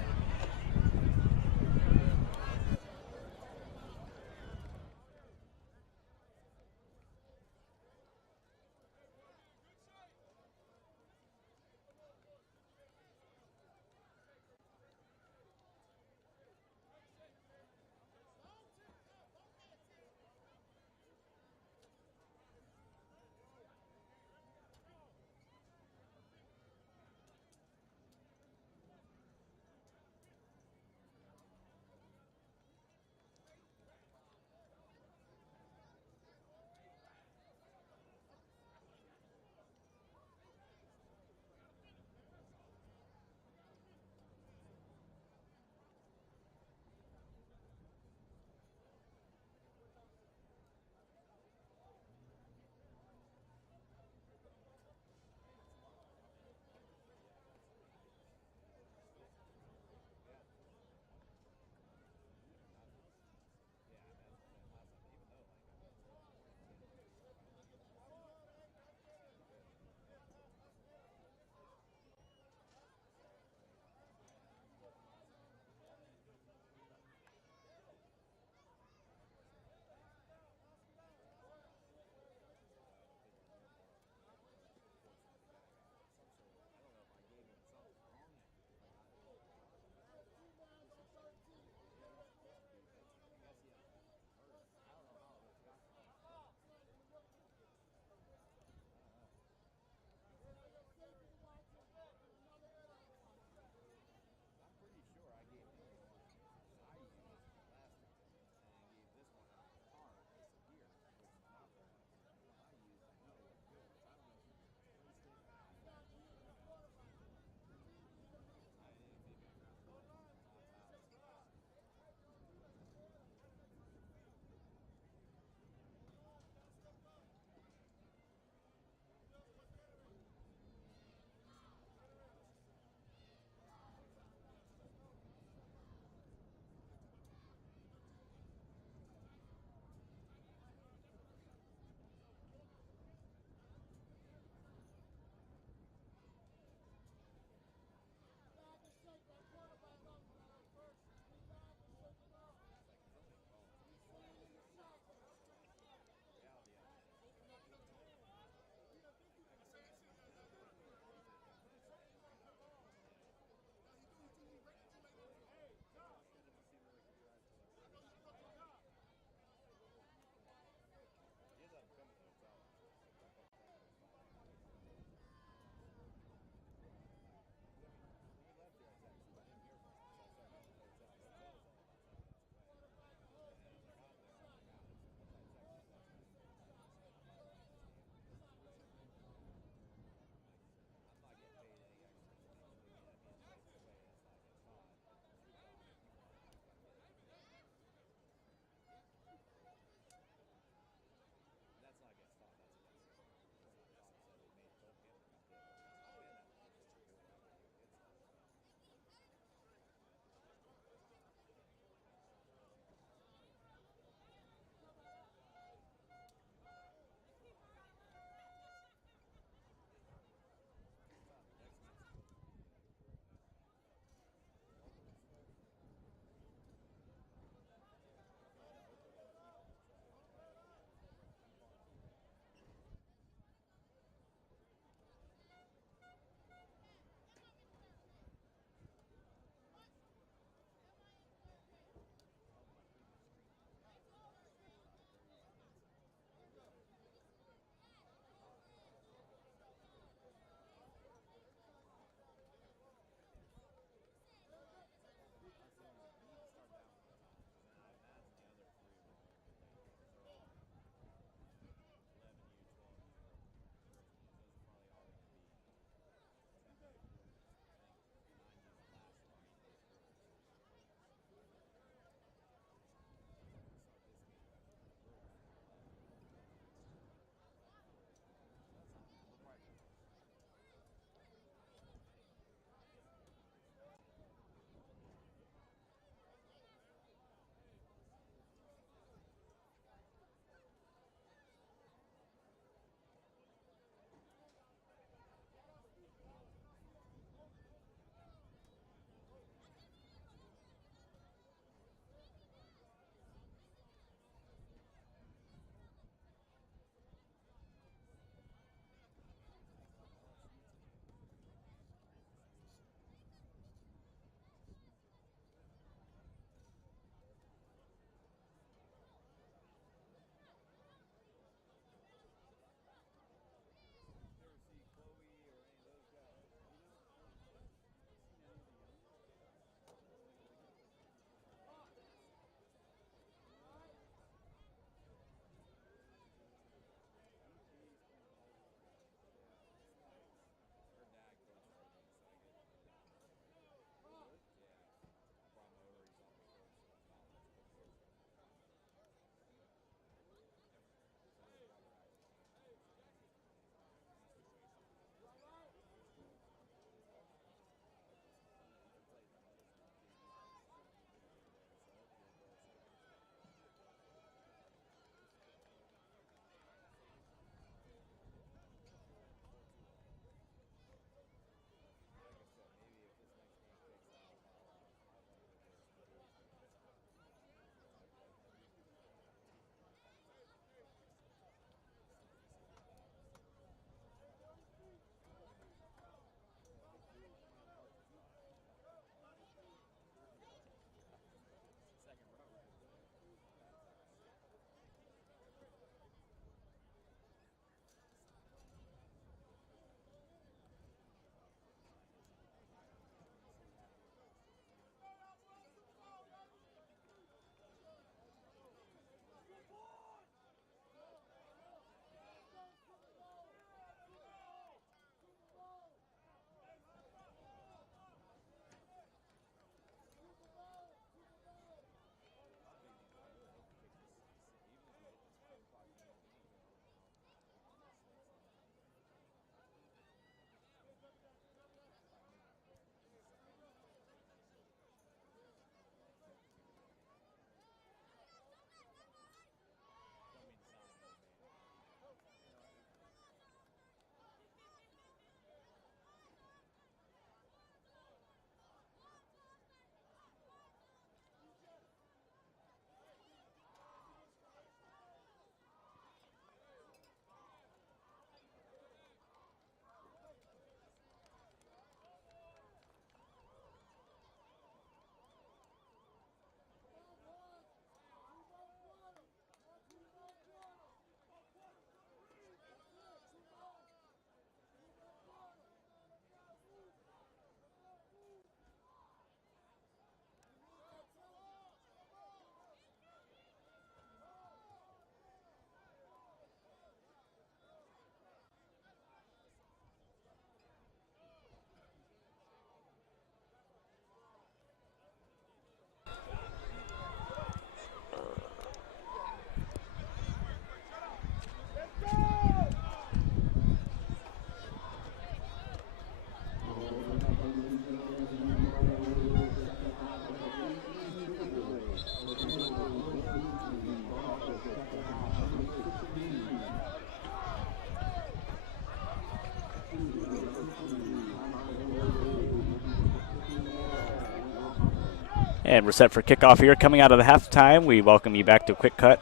And we're set for kickoff here. Coming out of the halftime, we welcome you back to QwikCut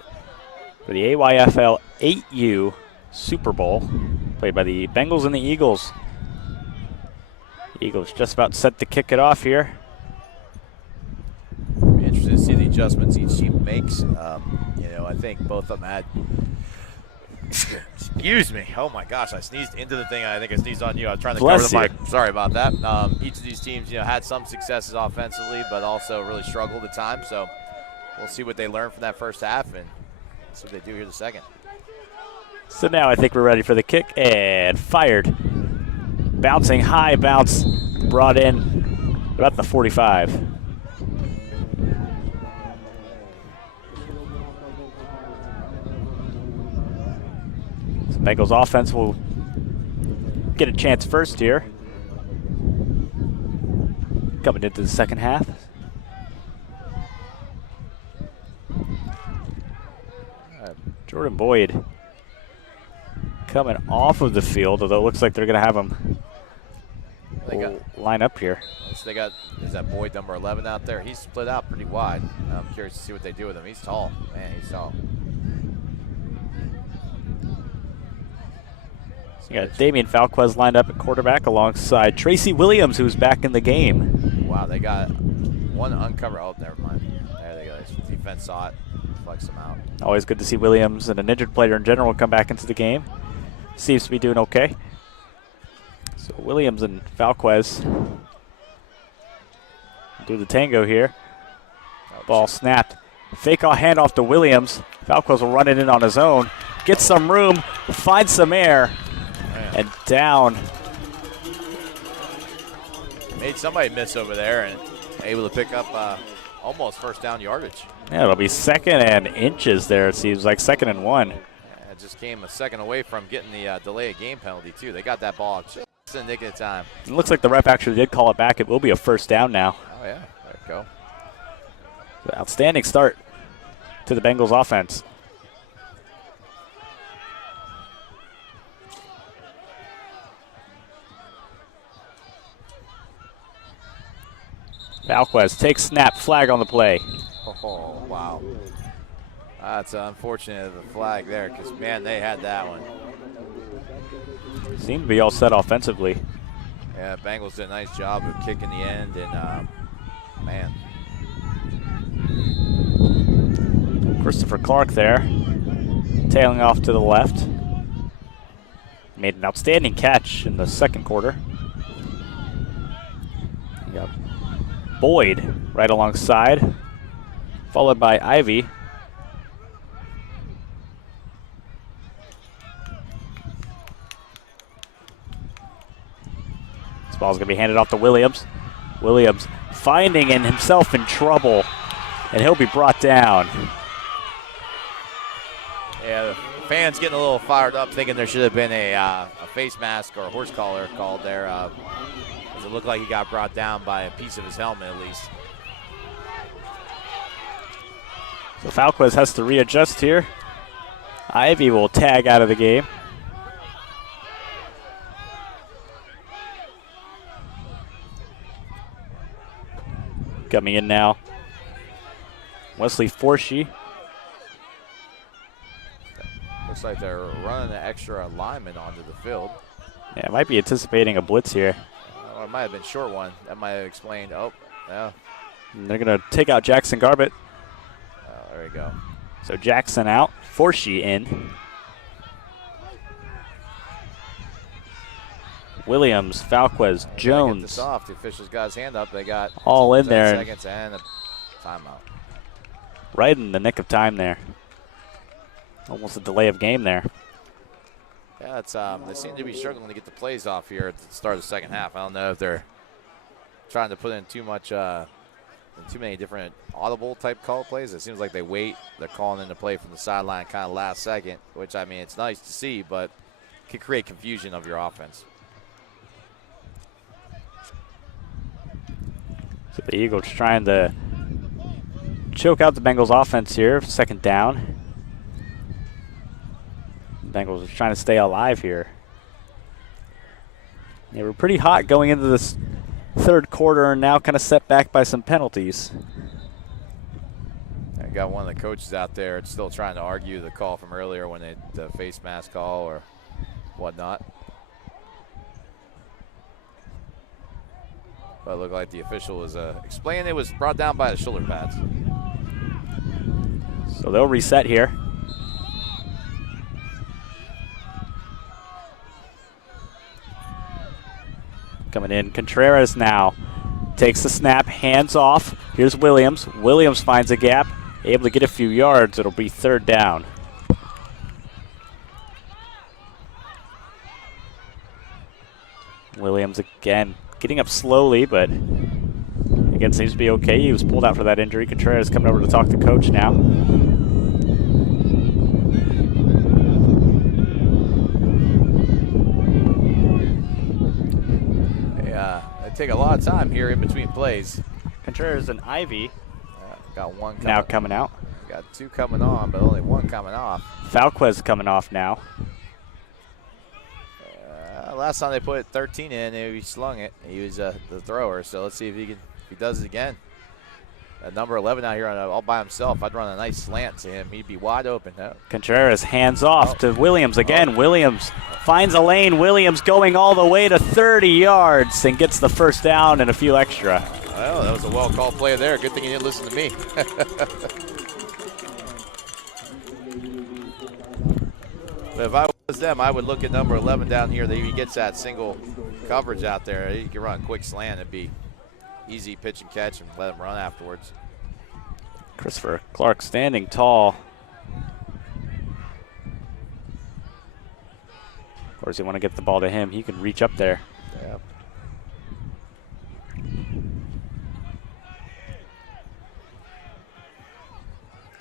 for the AYFL 8U Super Bowl, played by the Bengals and the Eagles. Eagles just about set to kick it off here. Be interested to see the adjustments each team makes. You know, I think both of them had. Excuse me. Oh my gosh, I sneezed into the thing. I think I sneezed on you. I was trying to cover the mic. Sorry about that. Each of these teams, you know, had some successes offensively, but also really struggled at times. So we'll see what they learn from that first half and see what they do here the second. So now I think we're ready for the kick, and fired. Bouncing high, bounce brought in about the 45. So Bengals offense will get a chance first here. Coming into the second half. Jordan Boyd coming off of the field, although it looks like they're going to have him line up here. So they got, is that Boyd number 11 out there? He's split out pretty wide. I'm curious to see what they do with him. He's tall. Man, he's tall. So you got Damian Falquez lined up at quarterback alongside Tracy Williams, who's back in the game. Wow, they got one uncovered. Oh, never mind. There they go. Defense saw it. Flex them out. Always good to see Williams and an injured player in general come back into the game. Seems to be doing okay. So Williams and Falquez do the tango here. Ball snapped. Fake off handoff to Williams. Falquez will run it in on his own. Get some room, find some air, and down. Made somebody miss over there and able to pick up almost first down yardage. Yeah, it'll be second and inches there, it seems like, 2nd and 1. Yeah, it just came a second away from getting the delay of game penalty, too. They got that ball just in the nick of time. It looks like the ref actually did call it back. It will be a first down now. Oh, yeah. There we go. Outstanding start to the Bengals offense. Falquez takes snap, flag on the play. Oh, wow. That's unfortunate of the flag there because, man, they had that one. Seemed to be all set offensively. Yeah, Bengals did a nice job of kicking the end, and, man. Christopher Clark there, tailing off to the left. Made an outstanding catch in the second quarter. You got Boyd right alongside, followed by Ivy. This ball's going to be handed off to Williams. Williams finding himself in trouble, and he'll be brought down. Yeah, the fans getting a little fired up, thinking there should have been a face mask or a horse collar called there. It looked like he got brought down by a piece of his helmet, at least. So Falquez has to readjust here. Ivy will tag out of the game. Coming in now, Wesley Forshee. Looks like they're running an extra lineman onto the field. Yeah, might be anticipating a blitz here. Or it might have been a short one. That might have explained. Oh, yeah. And they're going to take out Jackson Garbett. There we go. So Jackson out, Forshee in. Williams, Falquez, Jones. Get this off. The officials got his hand up. They got all in there. Seconds and a timeout. Right in the nick of time there. Almost a delay of game there. Yeah, it's they seem to be struggling to get the plays off here at the start of the second half. I don't know if they're trying to put in too much, too many different audible type call plays. It seems like they wait. They're calling in the play from the sideline kind of last second, which, I mean, it's nice to see, but could create confusion of your offense. So the Eagles trying to choke out the Bengals offense here, second down. Bengals are trying to stay alive here. They were pretty hot going into this third quarter and now kind of set back by some penalties. We got one of the coaches out there still trying to argue the call from earlier when the face mask call or whatnot. But it looked like the official was explaining it was brought down by the shoulder pads. So they'll reset here. Coming in, Contreras now takes the snap, hands off. Here's Williams. Williams finds a gap, able to get a few yards. It'll be 3rd down. Williams again getting up slowly, but again seems to be okay. He was pulled out for that injury. Contreras coming over to talk to coach now. Take a lot of time here in between plays. Contreras and Ivy got one now coming out. Got 2 coming on, but only 1 coming off. Falquez coming off now. Last time they put 13 in, he slung it. He was the thrower, so let's see if he does it again. Number 11 out here all by himself. I'd run a nice slant to him. He'd be wide open. Contreras hands off to Williams again. Williams finds a lane. Williams going all the way to 30 yards and gets the 1st down and a few extra. Well, that was a well-called play there. Good thing he didn't listen to me. But if I was them, I would look at number 11 down here. That he gets that single coverage out there. He can run a quick slant. It'd be easy pitch and catch and let him run afterwards. Christopher Clark standing tall. Of course, you want to get the ball to him. He can reach up there. Yep.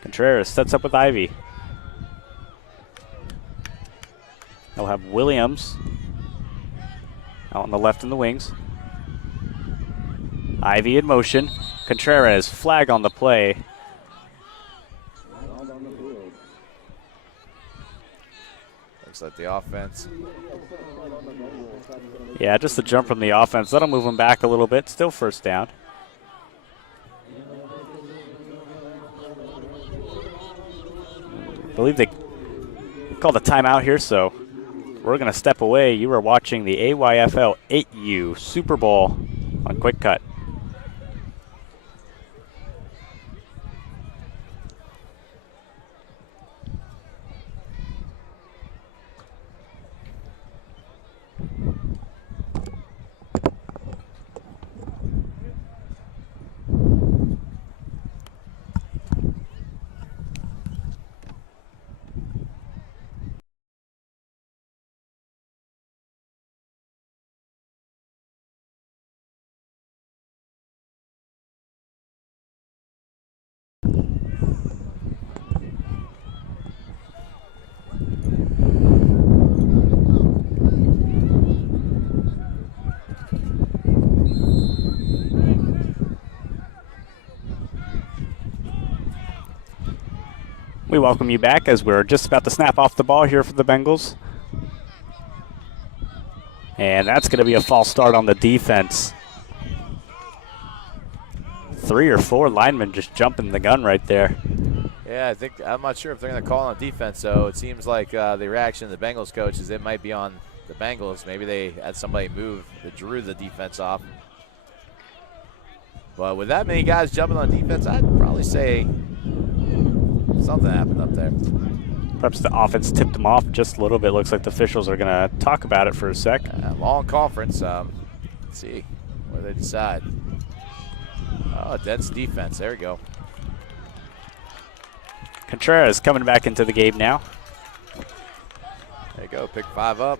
Contreras sets up with Ivy. They'll have Williams out on the left in the wings. Ivy in motion. Contreras, flag on the play. Looks like the offense. Yeah, just the jump from the offense. That'll move them back a little bit. Still 1st down. I believe they called a timeout here, so we're going to step away. You are watching the AYFL 8U Super Bowl on QwikCut. We welcome you back as we're just about to snap off the ball here for the Bengals. And that's going to be a false start on the defense. 3 or 4 linemen just jumping the gun right there. Yeah, I'm not sure if they're going to call on defense, though. It seems like the reaction of the Bengals coach is it might be on the Bengals. Maybe they had somebody move that drew the defense off. But with that many guys jumping on defense, I'd probably say something happened up there. Perhaps the offense tipped them off just a little bit. Looks like the officials are going to talk about it for a sec. Long conference. Let's see what they decide. Oh, dense defense. There we go. Contreras coming back into the game now. There you go. Pick 5 up.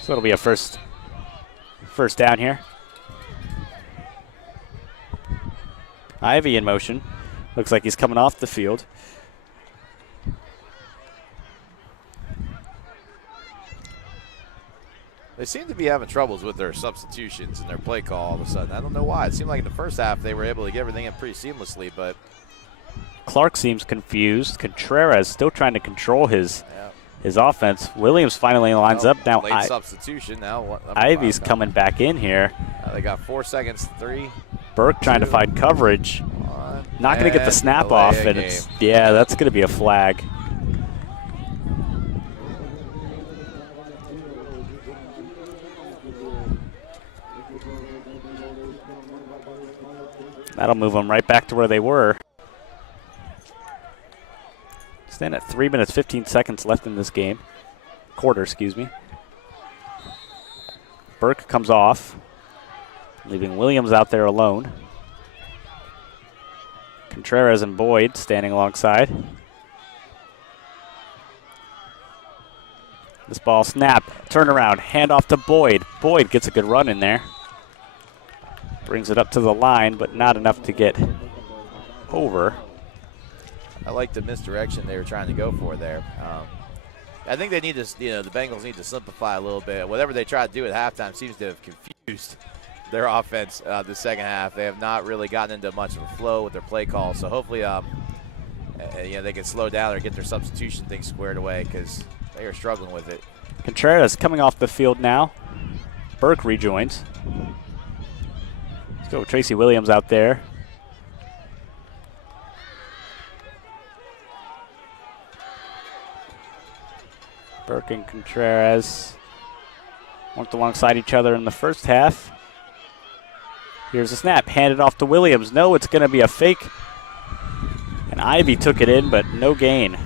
So it'll be a first down here. Ivy in motion. Looks like he's coming off the field. They seem to be having troubles with their substitutions and their play call all of a sudden. I don't know why. It seemed like in the first half they were able to get everything in pretty seamlessly, but Clark seems confused. Contreras still trying to control his offense. Williams finally lines up now. Late substitution now. Ivy's coming back in here. They got 4 seconds. 3, Burke trying to find coverage. Not going to get the snap off, and that's going to be a flag. That'll move them right back to where they were. Stand at 3 minutes, 15 seconds left in this game. Quarter, excuse me. Burke comes off, leaving Williams out there alone. Contreras and Boyd standing alongside. This ball snap, turnaround, handoff to Boyd. Boyd gets a good run in there. Brings it up to the line, but not enough to get over. I like the misdirection they were trying to go for there. I think they need to, the Bengals need to simplify a little bit. Whatever they try to do at halftime seems to have confused their offense the second half. They have not really gotten into much of a flow with their play call. So hopefully, they can slow down or get their substitution thing squared away because they are struggling with it. Contreras coming off the field now. Burke rejoins. Let's go with Tracy Williams out there. Burke and Contreras worked alongside each other in the first half. Here's a snap, handed off to Williams. No, it's going to be a fake. And Ivy took it in, but no gain.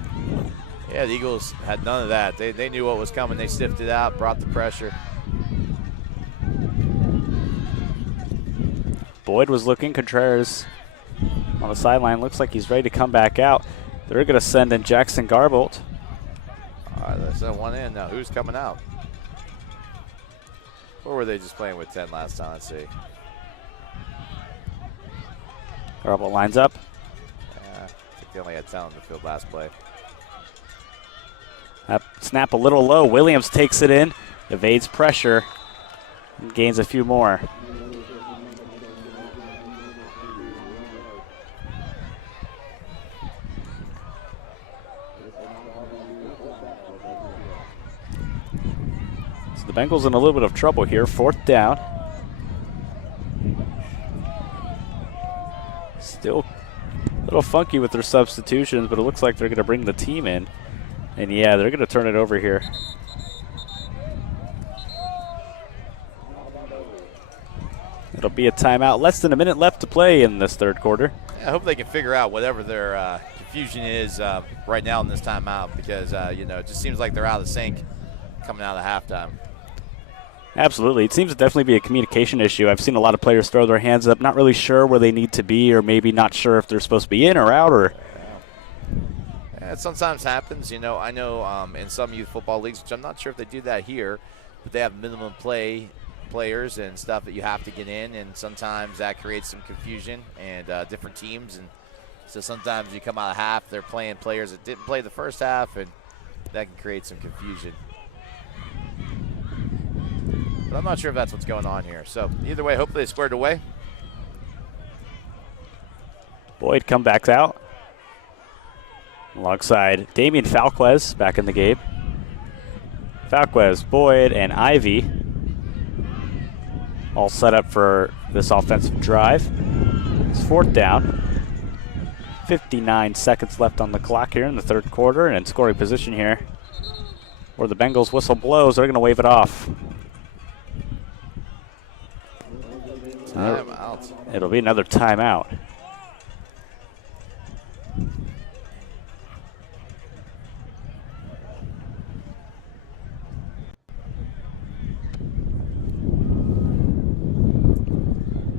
Yeah, the Eagles had none of that. They knew what was coming. They sifted it out, brought the pressure. Boyd was looking. Contreras on the sideline. Looks like he's ready to come back out. They're going to send in Jackson Garbolt. All right, let's send one in. Now, who's coming out? Or were they just playing with 10 last time? Let's see. Garbolt lines up. I think they only had 10 on the field last play. That snap a little low. Williams takes it in, evades pressure, and gains a few more. So the Bengals in a little bit of trouble here. 4th down. Still a little funky with their substitutions, but it looks like they're going to bring the team in. And yeah, they're going to turn it over here. It'll be a timeout. Less than a minute left to play in this third quarter. Yeah, I hope they can figure out whatever their confusion is right now in this timeout because, it just seems like they're out of sync coming out of halftime. Absolutely. It seems to definitely be a communication issue. I've seen a lot of players throw their hands up, not really sure where they need to be, or maybe not sure if they're supposed to be in or out. Or it sometimes happens. I know in some youth football leagues, which I'm not sure if they do that here, but they have minimum players and stuff that you have to get in, and sometimes that creates some confusion and different teams. And so sometimes you come out of half, they're playing players that didn't play the first half, and that can create some confusion. But I'm not sure if that's what's going on here. So either way, hopefully they squared away. Boyd comebacks out. Alongside Damian Falquez back in the game. Falquez, Boyd, and Ivy all set up for this offensive drive. It's 4th down. 59 seconds left on the clock here in the third quarter, and in scoring position here where the Bengals whistle blows, they're going to wave it off. Timeout. It'll be another timeout.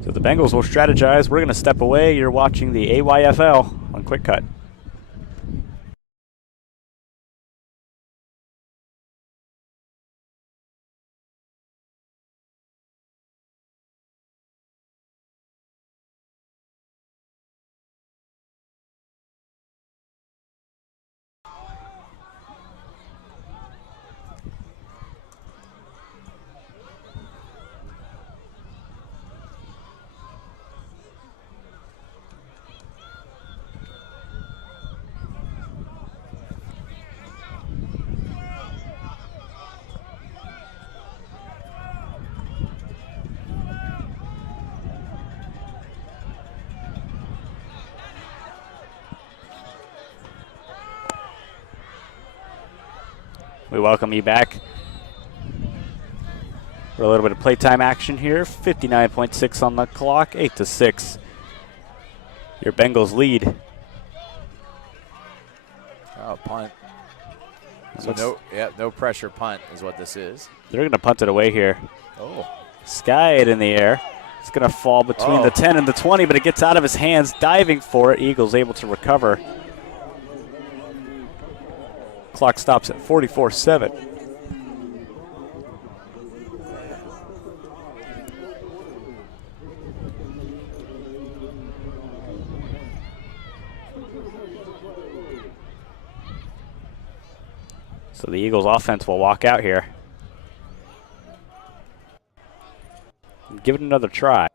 So the Bengals will strategize. We're going to step away. You're watching the AYFL on QwikCut. We welcome you back for a little bit of playtime action here. 59.6 on the clock, 8-6. Your Bengals lead. Oh, punt. So no pressure punt is what this is. They're going to punt it away here. Oh. Sky it in the air. It's going to fall between the 10 and the 20, but it gets out of his hands, diving for it. Eagles able to recover. Clock stops at 44-7. So the Eagles offense will walk out here. Give it another try.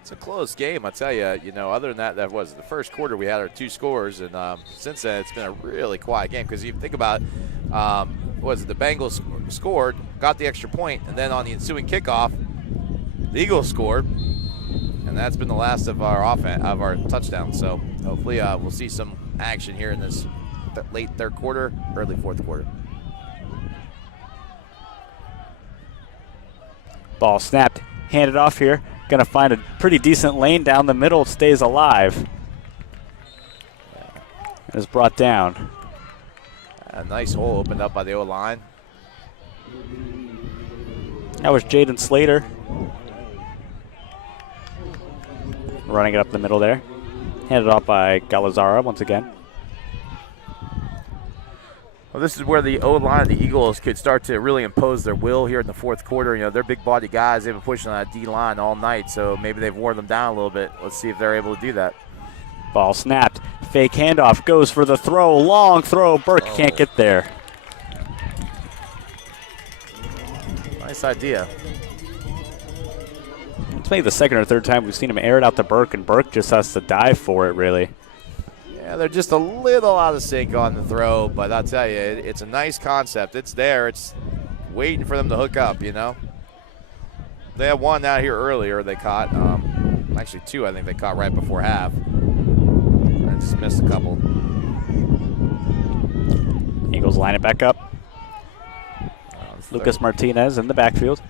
It's a close game, I tell you. You know, other than that, that was the first quarter. We had our 2 scores, and since then it's been a really quiet game. Because you think about, the Bengals scored, got the extra point, and then on the ensuing kickoff, the Eagles scored, and that's been the last of our touchdowns. So hopefully we'll see some action here in this late third quarter, early fourth quarter. Ball snapped, handed off here. Going to find a pretty decent lane down the middle. Stays alive. And is brought down. A nice hole opened up by the O-line. That was Jaden Slater. Running it up the middle there. Handed off by Galazara once again. Well, this is where the O-line of the Eagles could start to really impose their will here in the fourth quarter. You know, they're big body guys. They've been pushing on that D-line all night, so maybe they've worn them down a little bit. Let's see if they're able to do that. Ball snapped. Fake handoff. Goes for the throw. Long throw. Burke can't get there. Nice idea. It's maybe the second or third time we've seen him air it out to Burke, and Burke just has to dive for it, really. Yeah, they're just a little out of sync on the throw, but I'll tell you, it's a nice concept. It's there. It's waiting for them to hook up, you know. They had one out here earlier they caught. Actually, 2 I think they caught right before half. I just missed a couple. Eagles line it back up. Lucas Martinez in the backfield.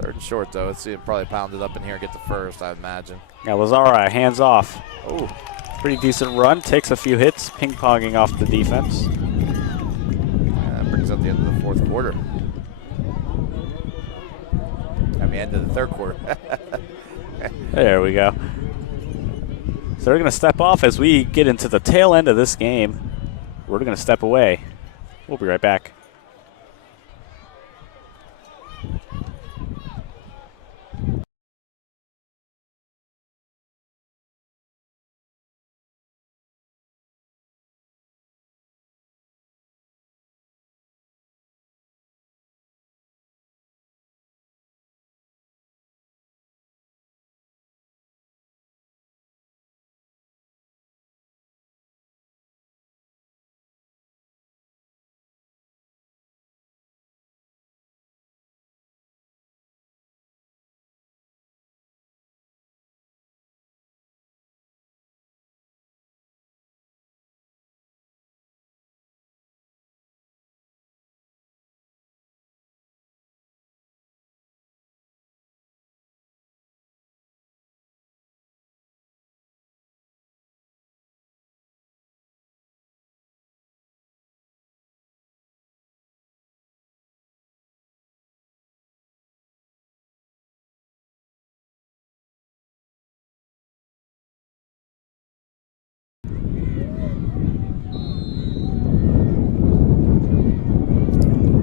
Third and short, though. Let's see it probably pound it up in here and get the first, I imagine. Now Lazara, hands off. Oh. Pretty decent run, takes a few hits, ping-ponging off the defense. Yeah, that brings up the end of the fourth quarter. I mean, end of the third quarter. There we go. So they're going to step off as we get into the tail end of this game. We're going to step away. We'll be right back.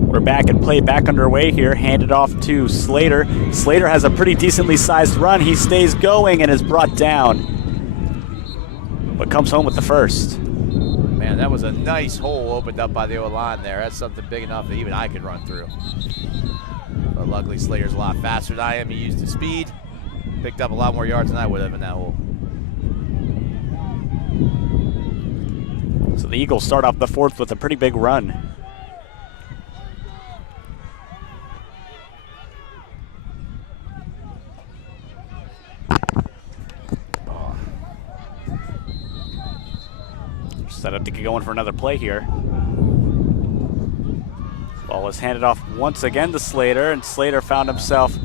We're back and play back underway here. Handed off to Slater. Slater has a pretty decently sized run. He stays going and is brought down, but comes home with the first. Man, that was a nice hole opened up by the O-line there. That's something big enough that even I could run through. But luckily, Slater's a lot faster than I am. He used his speed, picked up a lot more yards than I would have in that hole. So the Eagles start off the fourth with a pretty big run. Set up to get going for another play here. Ball was handed off once again to Slater, and Slater found himself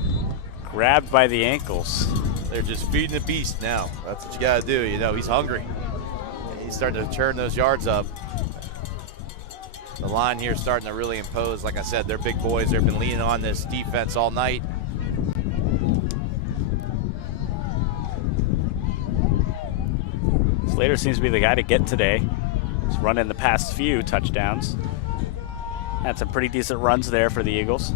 grabbed by the ankles. They're just feeding the beast now. That's what you got to do. You know, he's hungry. He's starting to turn those yards up. The line here starting to really impose. Like I said, they're big boys. They've been leaning on this defense all night. Slater seems to be the guy to get today. He's running the past few touchdowns. Had some pretty decent runs there for the Eagles.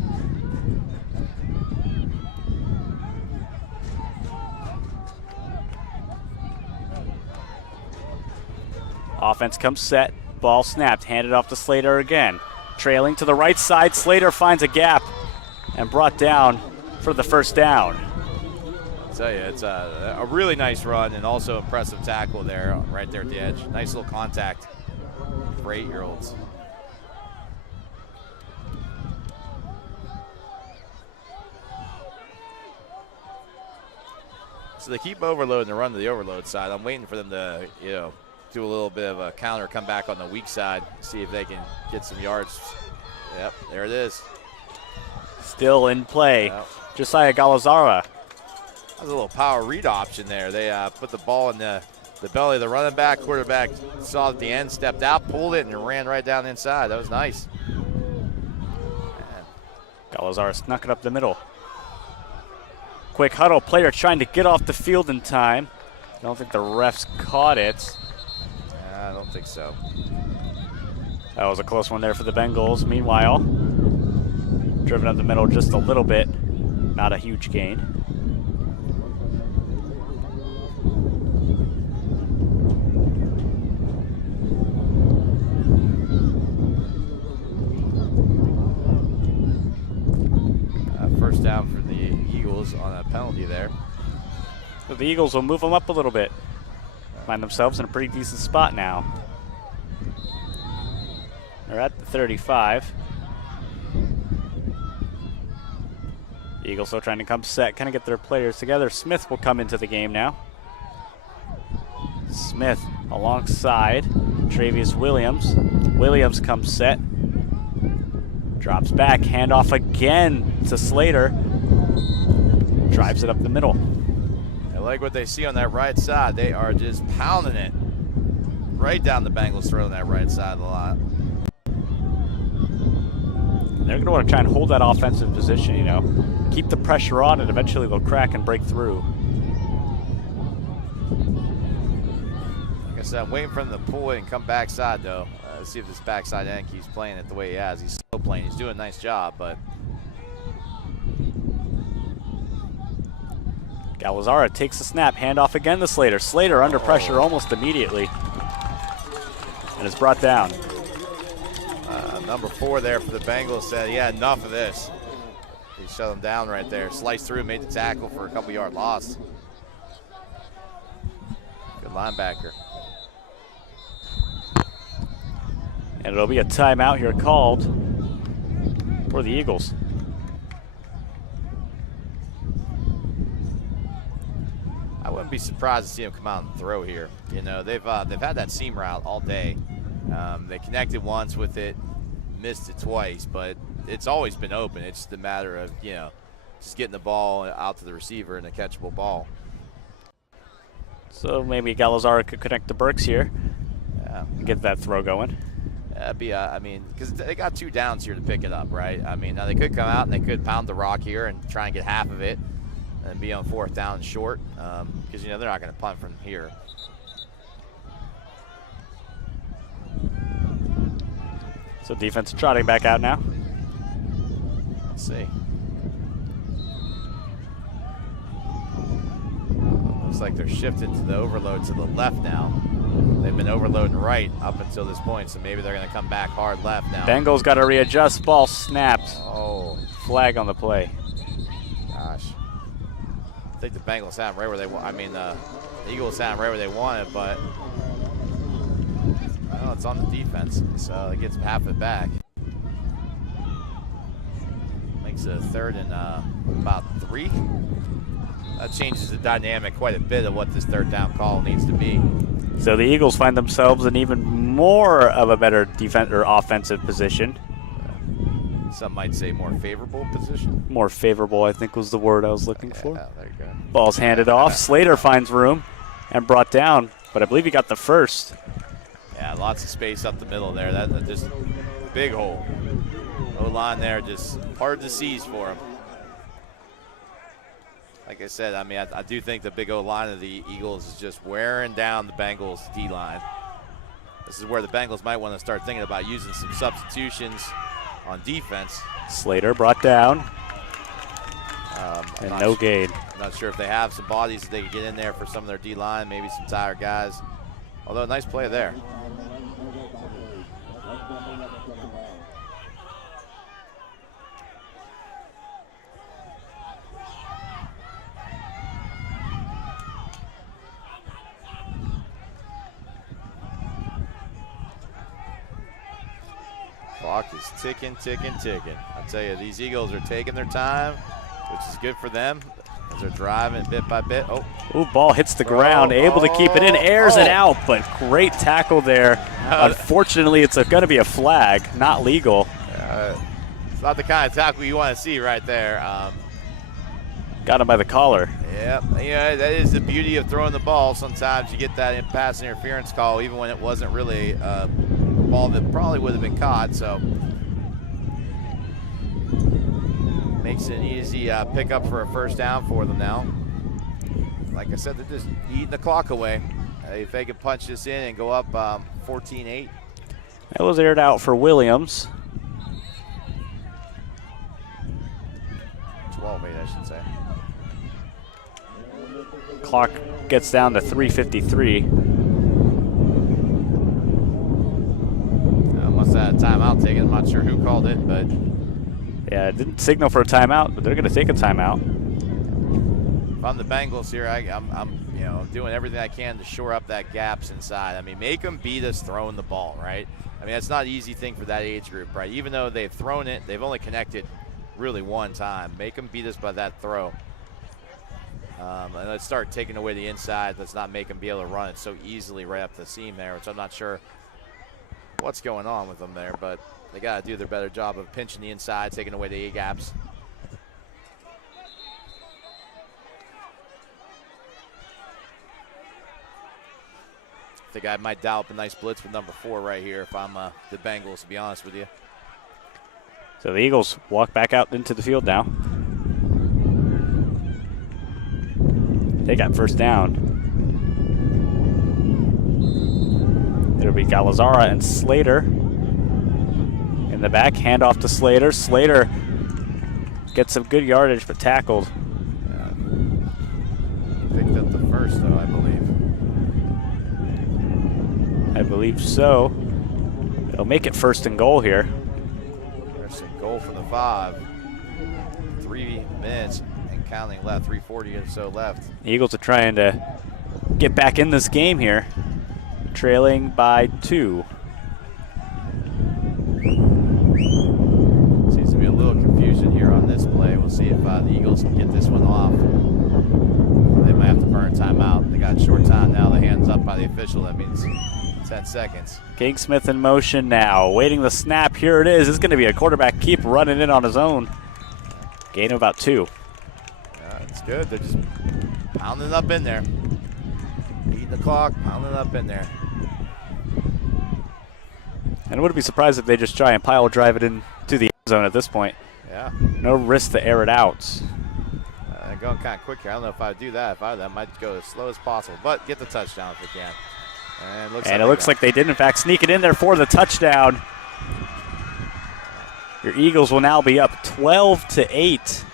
Offense comes set. Ball snapped, handed off to Slater again. Trailing to the right side, Slater finds a gap and brought down for the first down. I'll tell you, it's a really nice run and also impressive tackle there, right there at the edge. Nice little contact for 8-year-olds. So they keep overloading the run to the overload side. I'm waiting for them to, you know, do a little bit of a counter, come back on the weak side, see if they can get some yards. Yep, there it is. Still in play. Yep. Josiah Galazara. That was a little power read option there. They put the ball in the belly of the running back. Quarterback saw at the end, stepped out, pulled it, and ran right down the inside. That was nice. Galazara snuck it up the middle. Quick huddle, player trying to get off the field in time. I don't think the refs caught it. I don't think so. That was a close one there for the Bengals. Meanwhile, driven up the middle just a little bit. Not a huge gain. First down for the Eagles on a penalty there. So the Eagles will move them up a little bit. Find themselves in a pretty decent spot now. They're at the 35. The Eagles still trying to come set, kind of get their players together. Smith will come into the game now. Smith alongside Travius Williams. Williams comes set. Drops back, handoff again to Slater. Drives it up the middle. I like what they see on that right side. They are just pounding it right down the Bengals' throat on that right side of the lot. They're going to want to try and hold that offensive position, you know. Keep the pressure on, and eventually they'll crack and break through. Like I said, I'm waiting for him to pull it and come backside, though. Let's see if this backside end keeps playing it the way he has. He's still playing. He's doing a nice job, but... Galazara takes the snap, handoff again to Slater. Slater under pressure almost immediately. And is brought down. Number 4 there for the Bengals said, yeah, enough of this. He shut him down right there. Sliced through, made the tackle for a couple-yard loss. Good linebacker. And it'll be a timeout here called for the Eagles. I wouldn't be surprised to see him come out and throw here. You know, they've had that seam route all day. They connected once with it, missed it twice, but it's always been open. It's just a matter of, you know, just getting the ball out to the receiver and a catchable ball. So maybe Galazara could connect to Burks here. Yeah. Get that throw going. That'd be, I mean, because they got 2 downs here to pick it up, right? I mean, now they could come out and they could pound the rock here and try and get half of it and be on 4th down short, because, you know, they're not going to punt from here. So defense trotting back out now. Let's see. Looks like they're shifting to the overload to the left now. They've been overloading right up until this point, so maybe they're going to come back hard left now. Bengals got to readjust. Ball snapped. Oh. Flag on the play. Gosh. I think the Bengals have them right where they want. I mean, the Eagles have them right where they want it, but well, it's on the defense, so it gets half it back. Makes it a 3rd and about 3. That changes the dynamic quite a bit of what this 3rd down call needs to be. So the Eagles find themselves in even more of a better defense or offensive position. Some might say more favorable position. More favorable, I think, was the word I was looking for. There you go. Ball's handed off. Slater finds room and brought down, but I believe he got the first. Yeah, lots of space up the middle there. That just big hole. O-line there, just hard to seize for him. Like I said, I mean, I do think the big O-line of the Eagles is just wearing down the Bengals D-line. This is where the Bengals might want to start thinking about using some substitutions on defense. Slater brought down. And no gain. I'm not sure if they have some bodies that they could get in there for some of their D-line, maybe some tired guys. Although, a nice play there. Clock is ticking, ticking, ticking. I tell you, these Eagles are taking their time, which is good for them as they're driving bit by bit. Ooh, ball hits the ground, able to keep it in, airs it out, but great tackle there. Unfortunately, it's going to be a flag, not legal. It's not the kind of tackle you want to see right there. Got him by the collar. Yep, yeah, that is the beauty of throwing the ball. Sometimes you get that pass interference call, even when it wasn't really a ball that probably would have been caught. So makes it an easy pickup for a first down for them now. Like I said, they're just eating the clock away. If they can punch this in and go up 14-8. That was aired out for Williams. 12-8, I should say. Clock gets down to 3:53. Must have had a timeout taken. I'm not sure who called it, but yeah, it didn't signal for a timeout, but they're going to take a timeout. If I'm the Bengals here, I'm doing everything I can to shore up that gaps inside. I mean, make them beat us throwing the ball, right? I mean, that's not an easy thing for that age group, right? Even though they've thrown it, they've only connected really one time. Make them beat us by that throw. And let's start taking away the inside. Let's not make them be able to run it so easily right up the seam there, which I'm not sure what's going on with them there, but they got to do their better job of pinching the inside, taking away the A-gaps. I think I might dial up a nice blitz with number 4 right here if I'm the Bengals, to be honest with you. So the Eagles walk back out into the field now. They got first down. It'll be Galazara and Slater in the back. Handoff to Slater. Slater gets some good yardage, but tackled. Yeah. Picked up the first, though, I believe. I believe so. It'll make it first and goal here. First and goal from the 5. 3 minutes and counting left. 3:40 or so left. The Eagles are trying to get back in this game here, trailing by 2. Seems to be a little confusion here on this play. We'll see if the Eagles can get this one off. They might have to burn timeout. They got short time now. The hands up by the official. That means 10 seconds. King Smith in motion now, waiting the snap. Here it is. It's going to be a quarterback keep running in on his own. Gain of about 2. Yeah, it's good. They're just pounding up in there. Eating the clock, pounding up in there. And I wouldn't be surprised if they just try and pile drive it into the end zone at this point. Yeah. No risk to air it out. They're going kind of quick here. I don't know if I would do that. If I that might go as slow as possible. But get the touchdown if we can. And it looks like they did, in fact, sneak it in there for the touchdown. Your Eagles will now be up 12-8,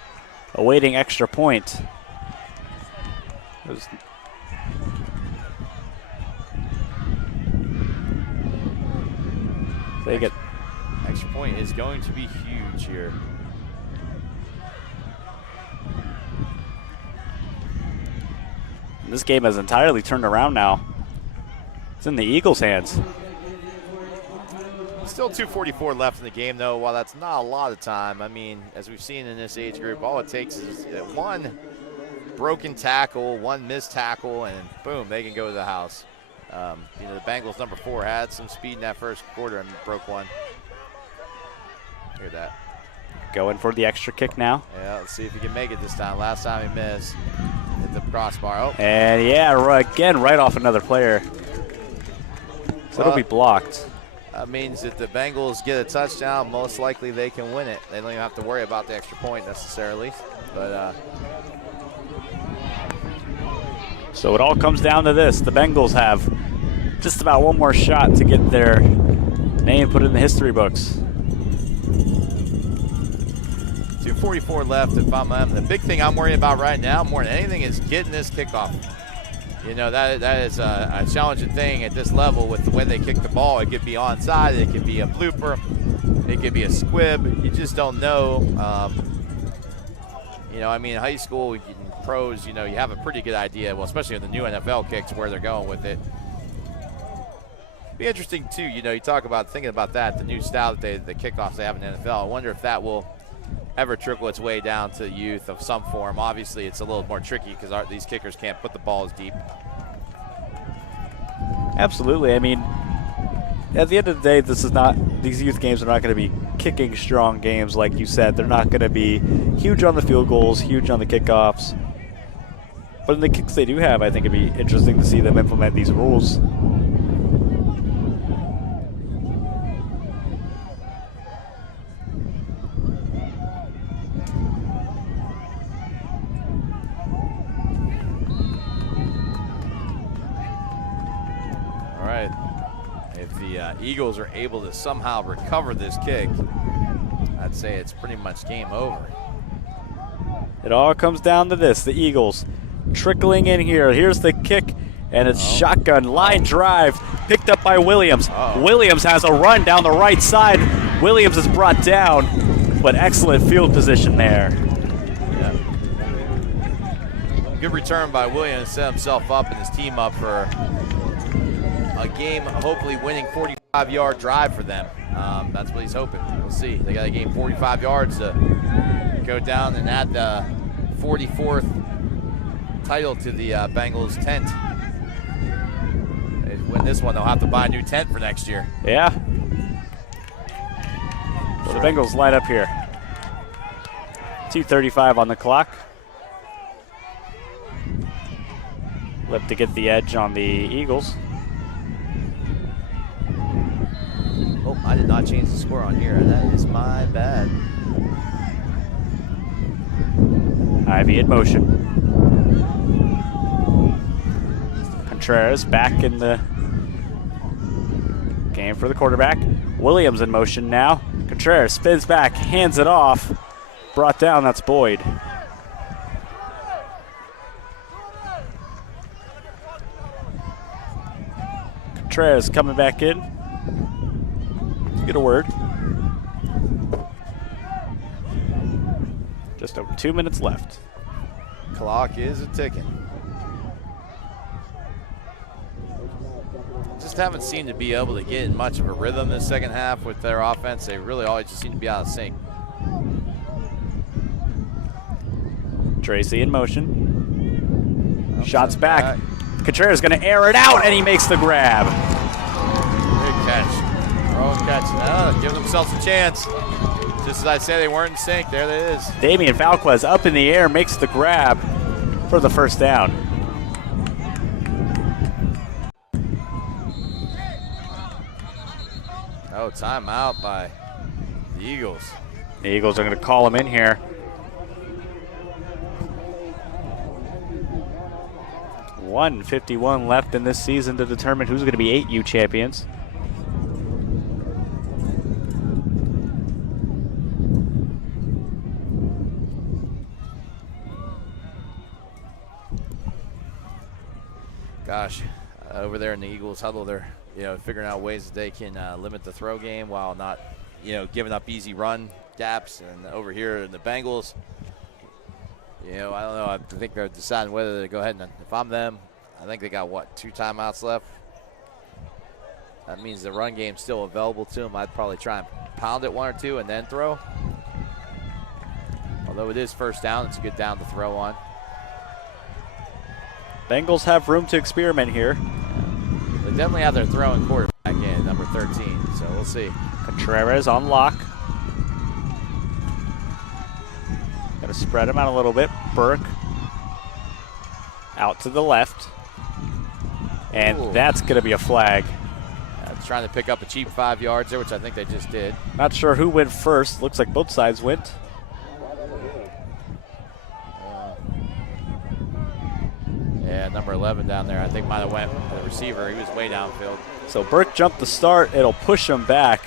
awaiting extra point. They get extra point is going to be huge here. This game has entirely turned around now. It's in the Eagles' hands. Still 2:44 left in the game, though. While that's not a lot of time, I mean, as we've seen in this age group, all it takes is one broken tackle, one missed tackle, and boom, they can go to the house. The Bengals number 4 had some speed in that first quarter and broke one. Hear that. Going for the extra kick now. Yeah, let's see if he can make it this time. Last time he missed. Hit the crossbar. Oh. And yeah, again, right off another player. So it'll be blocked. That means that the Bengals get a touchdown. Most likely they can win it. They don't even have to worry about the extra point necessarily. But so it all comes down to this. The Bengals have just about one more shot to get their name put in the history books. 2:44 left if I'm them. The big thing I'm worried about right now more than anything is getting this kickoff. You know, that is a challenging thing at this level with the way they kick the ball. It could be onside, it could be a blooper, it could be a squib. You just don't know. You know, I mean, in high school, pros, you know, you have a pretty good idea, well, especially in the new NFL kicks, where they're going with it. Be interesting, too, you know, you talk about thinking about that, the new style that the kickoffs they have in the NFL. I wonder if that will ever trickle its way down to youth of some form. Obviously, it's a little more tricky because these kickers can't put the balls deep. Absolutely. I mean, at the end of the day, these youth games are not going to be kicking strong games like you said. They're not going to be huge on the field goals, huge on the kickoffs. But in the kicks they do have, I think it'd be interesting to see them implement these rules. Eagles are able to somehow recover this kick, I'd say it's pretty much game over. It all comes down to this. The Eagles trickling in here. Here's the kick, and it's shotgun line drive picked up by Williams. Williams has a run down the right side. Williams is brought down, but excellent field position there. Yeah. Good return by Williams, set himself up and his team up for a game, hopefully winning 45-yard drive for them. That's what he's hoping. We'll see. They got to gain 45 yards to go down and add the 44th title to the Bengals tent. They win this one, they'll have to buy a new tent for next year. Yeah. So the Bengals light up here. 2:35 on the clock. Look to get the edge on the Eagles. Oh, I did not change the score on here. That is my bad. Ivy in motion. Contreras back in the game for the quarterback. Williams in motion now. Contreras spins back, hands it off. Brought down, that's Boyd. Contreras coming back in. Get a word. Just over 2 minutes left. Clock is a ticking. Just haven't seemed to be able to get in much of a rhythm this second half with their offense. They really always just seem to be out of sync. Tracy in motion. Shots back. Contreras going to air it out, and he makes the grab. Big catch. Throw and catch. Give themselves a chance. Just as I say, they weren't in sync. There it is. Damian Falquez up in the air, makes the grab for the first down. Oh, timeout by the Eagles. The Eagles are going to call him in here. .151 left in this season to determine who's going to be 8U champions. Gosh, over there in the Eagles huddle, they're figuring out ways that they can limit the throw game while not giving up easy run gaps. And over here in the Bengals, I don't know. I think they're deciding whether to go ahead and, if I'm them, I think they got, 2 timeouts left. That means the run game's still available to them. I'd probably try and pound it 1 or 2 and then throw. Although it is first down, it's a good down to throw on. Bengals have room to experiment here. They definitely have their throwing quarterback in, number 13, so we'll see. Contreras on lock. to spread him out a little bit. Burke out to the left. And Ooh. that's going to be a flag. Trying to pick up a cheap 5 yards there, which I think they just did. Not sure who went first. Looks like both sides went. Yeah, number 11 down there, I think might have went the receiver. He was way downfield. So Burke jumped the start. It'll push him back.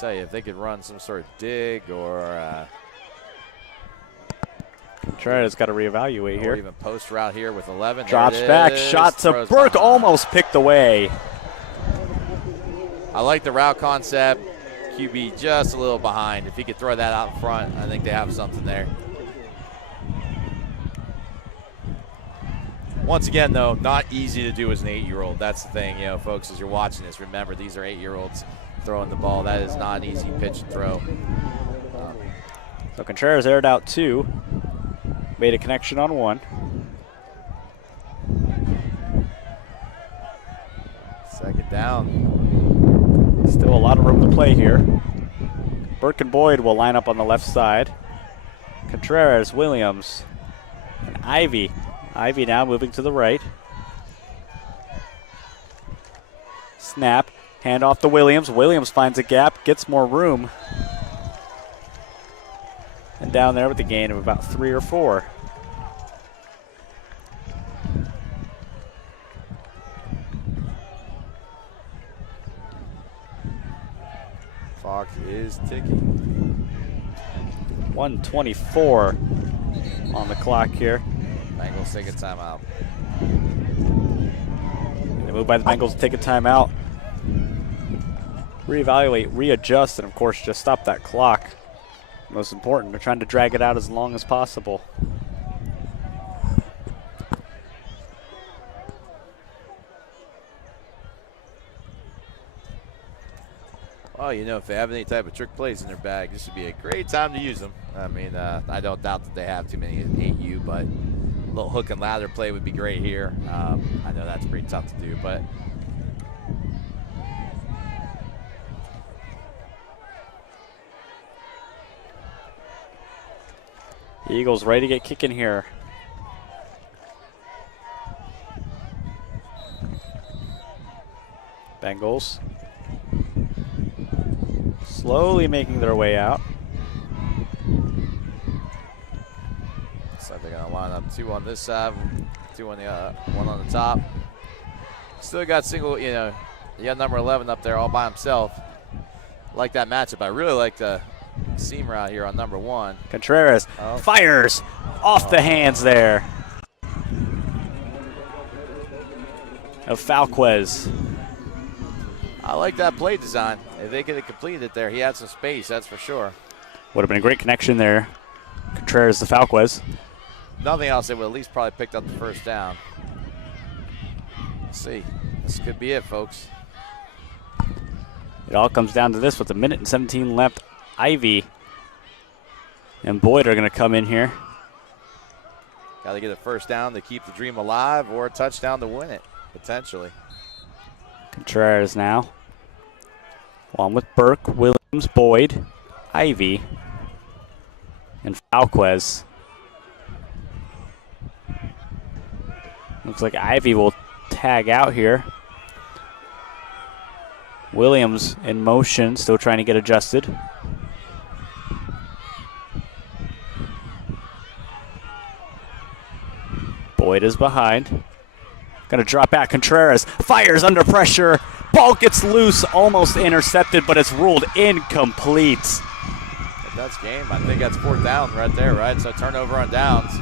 Tell you, if they could run some sort of dig or Contreras got to reevaluate here. Or even post route here with 11. Drops back, shot to Burke, behind. Almost picked away. I like the route concept. QB just a little behind. If he could throw that out in front, I think they have something there. Once again, though, not easy to do as an 8-year-old. That's the thing, you know, folks, as you're watching this, remember these are 8-year-olds throwing the ball. That is not an easy pitch and throw. So Contreras aired out 2. Made a connection on 1. Second down. Still a lot of room to play here. Burke and Boyd will line up on the left side. Contreras, Williams, and Ivy. Ivy now moving to the right. Snap, hand off to Williams. Williams finds a gap, gets more room. And down there with the gain of about 3 or 4. Clock is ticking. 1:24 on the clock here. Bengals take a timeout. They move by the Bengals to take a timeout. Reevaluate, readjust, and of course just stop that clock. Most important, they're trying to drag it out as long as possible. Well, you know, if they have any type of trick plays in their bag, this would be a great time to use them. I mean, I don't doubt that they have too many in 8U, but a little hook and ladder play would be great here. I know that's pretty tough to do, but Eagles ready to get kicking here. Bengals slowly making their way out. So they're going to line up 2 on this side, 2 on the 1 on the top. Still got single, you know, you got number 11 up there all by himself. Like that matchup. I really like the seam route here on number 1. Contreras fires off the hands there of Falquez. I like that play design. If they could have completed it there, he had some space, that's for sure. Would have been a great connection there. Contreras to Falquez. Nothing else, they would at least probably picked up the first down. Let's see. This could be it, folks. It all comes down to this with a minute and 17 left. Ivy and Boyd are going to come in here. Got to get a first down to keep the dream alive or a touchdown to win it, potentially. Contreras now. Along with Burke, Williams, Boyd, Ivy, and Falquez. Looks like Ivy will tag out here. Williams in motion, still trying to get adjusted. Boyd is behind. Gonna drop back. Contreras fires under pressure. Ball gets loose, almost intercepted, but it's ruled incomplete. If that's game, I think that's 4th down right there, right? So turnover on downs.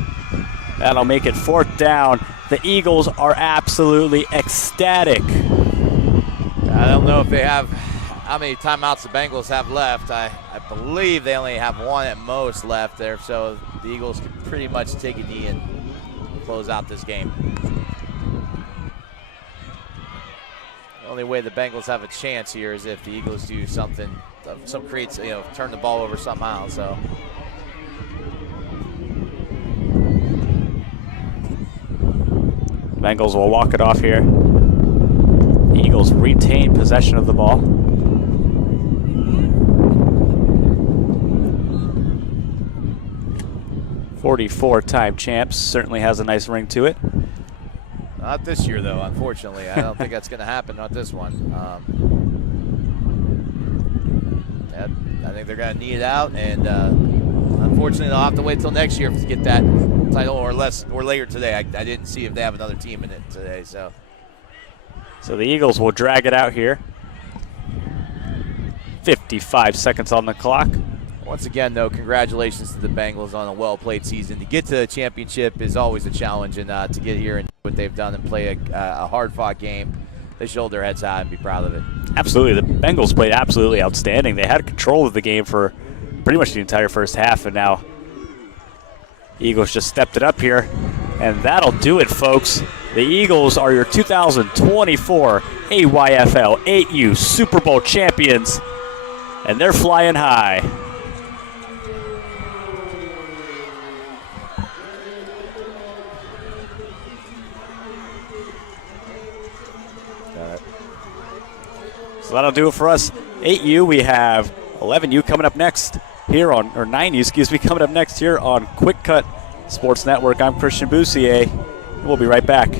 That'll make it 4th down. The Eagles are absolutely ecstatic. I don't know if they have how many timeouts the Bengals have left. I believe they only have 1 at most left there, so the Eagles can pretty much take a knee and close out this game. The only way the Bengals have a chance here is if the Eagles do something, some creates, you know, turn the ball over somehow. So Bengals will walk it off here. Eagles retain possession of the ball. '44-time champs, certainly has a nice ring to it. Not this year, though, unfortunately. I don't think that's going to happen, not this one. I think they're going to need it out, and unfortunately, they'll have to wait till next year to get that title, or later today. I didn't see if they have another team in it today. So the Eagles will drag it out here. 55 seconds on the clock. once again, though, congratulations to the Bengals on a well-played season. To get to the championship is always a challenge, and to get here and do what they've done and play a hard-fought game, they should hold their heads high and be proud of it. Absolutely. The Bengals played absolutely outstanding. They had control of the game for pretty much the entire first half, and now the Eagles just stepped it up here, and that'll do it, folks. The Eagles are your 2024 AYFL 8U Super Bowl champions, and they're flying high. So that'll do it for us. 8U, we have 11U coming up next here on, or 9U, excuse me, coming up next here on QwikCut Sports Network. I'm Christian Boussier. We'll be right back.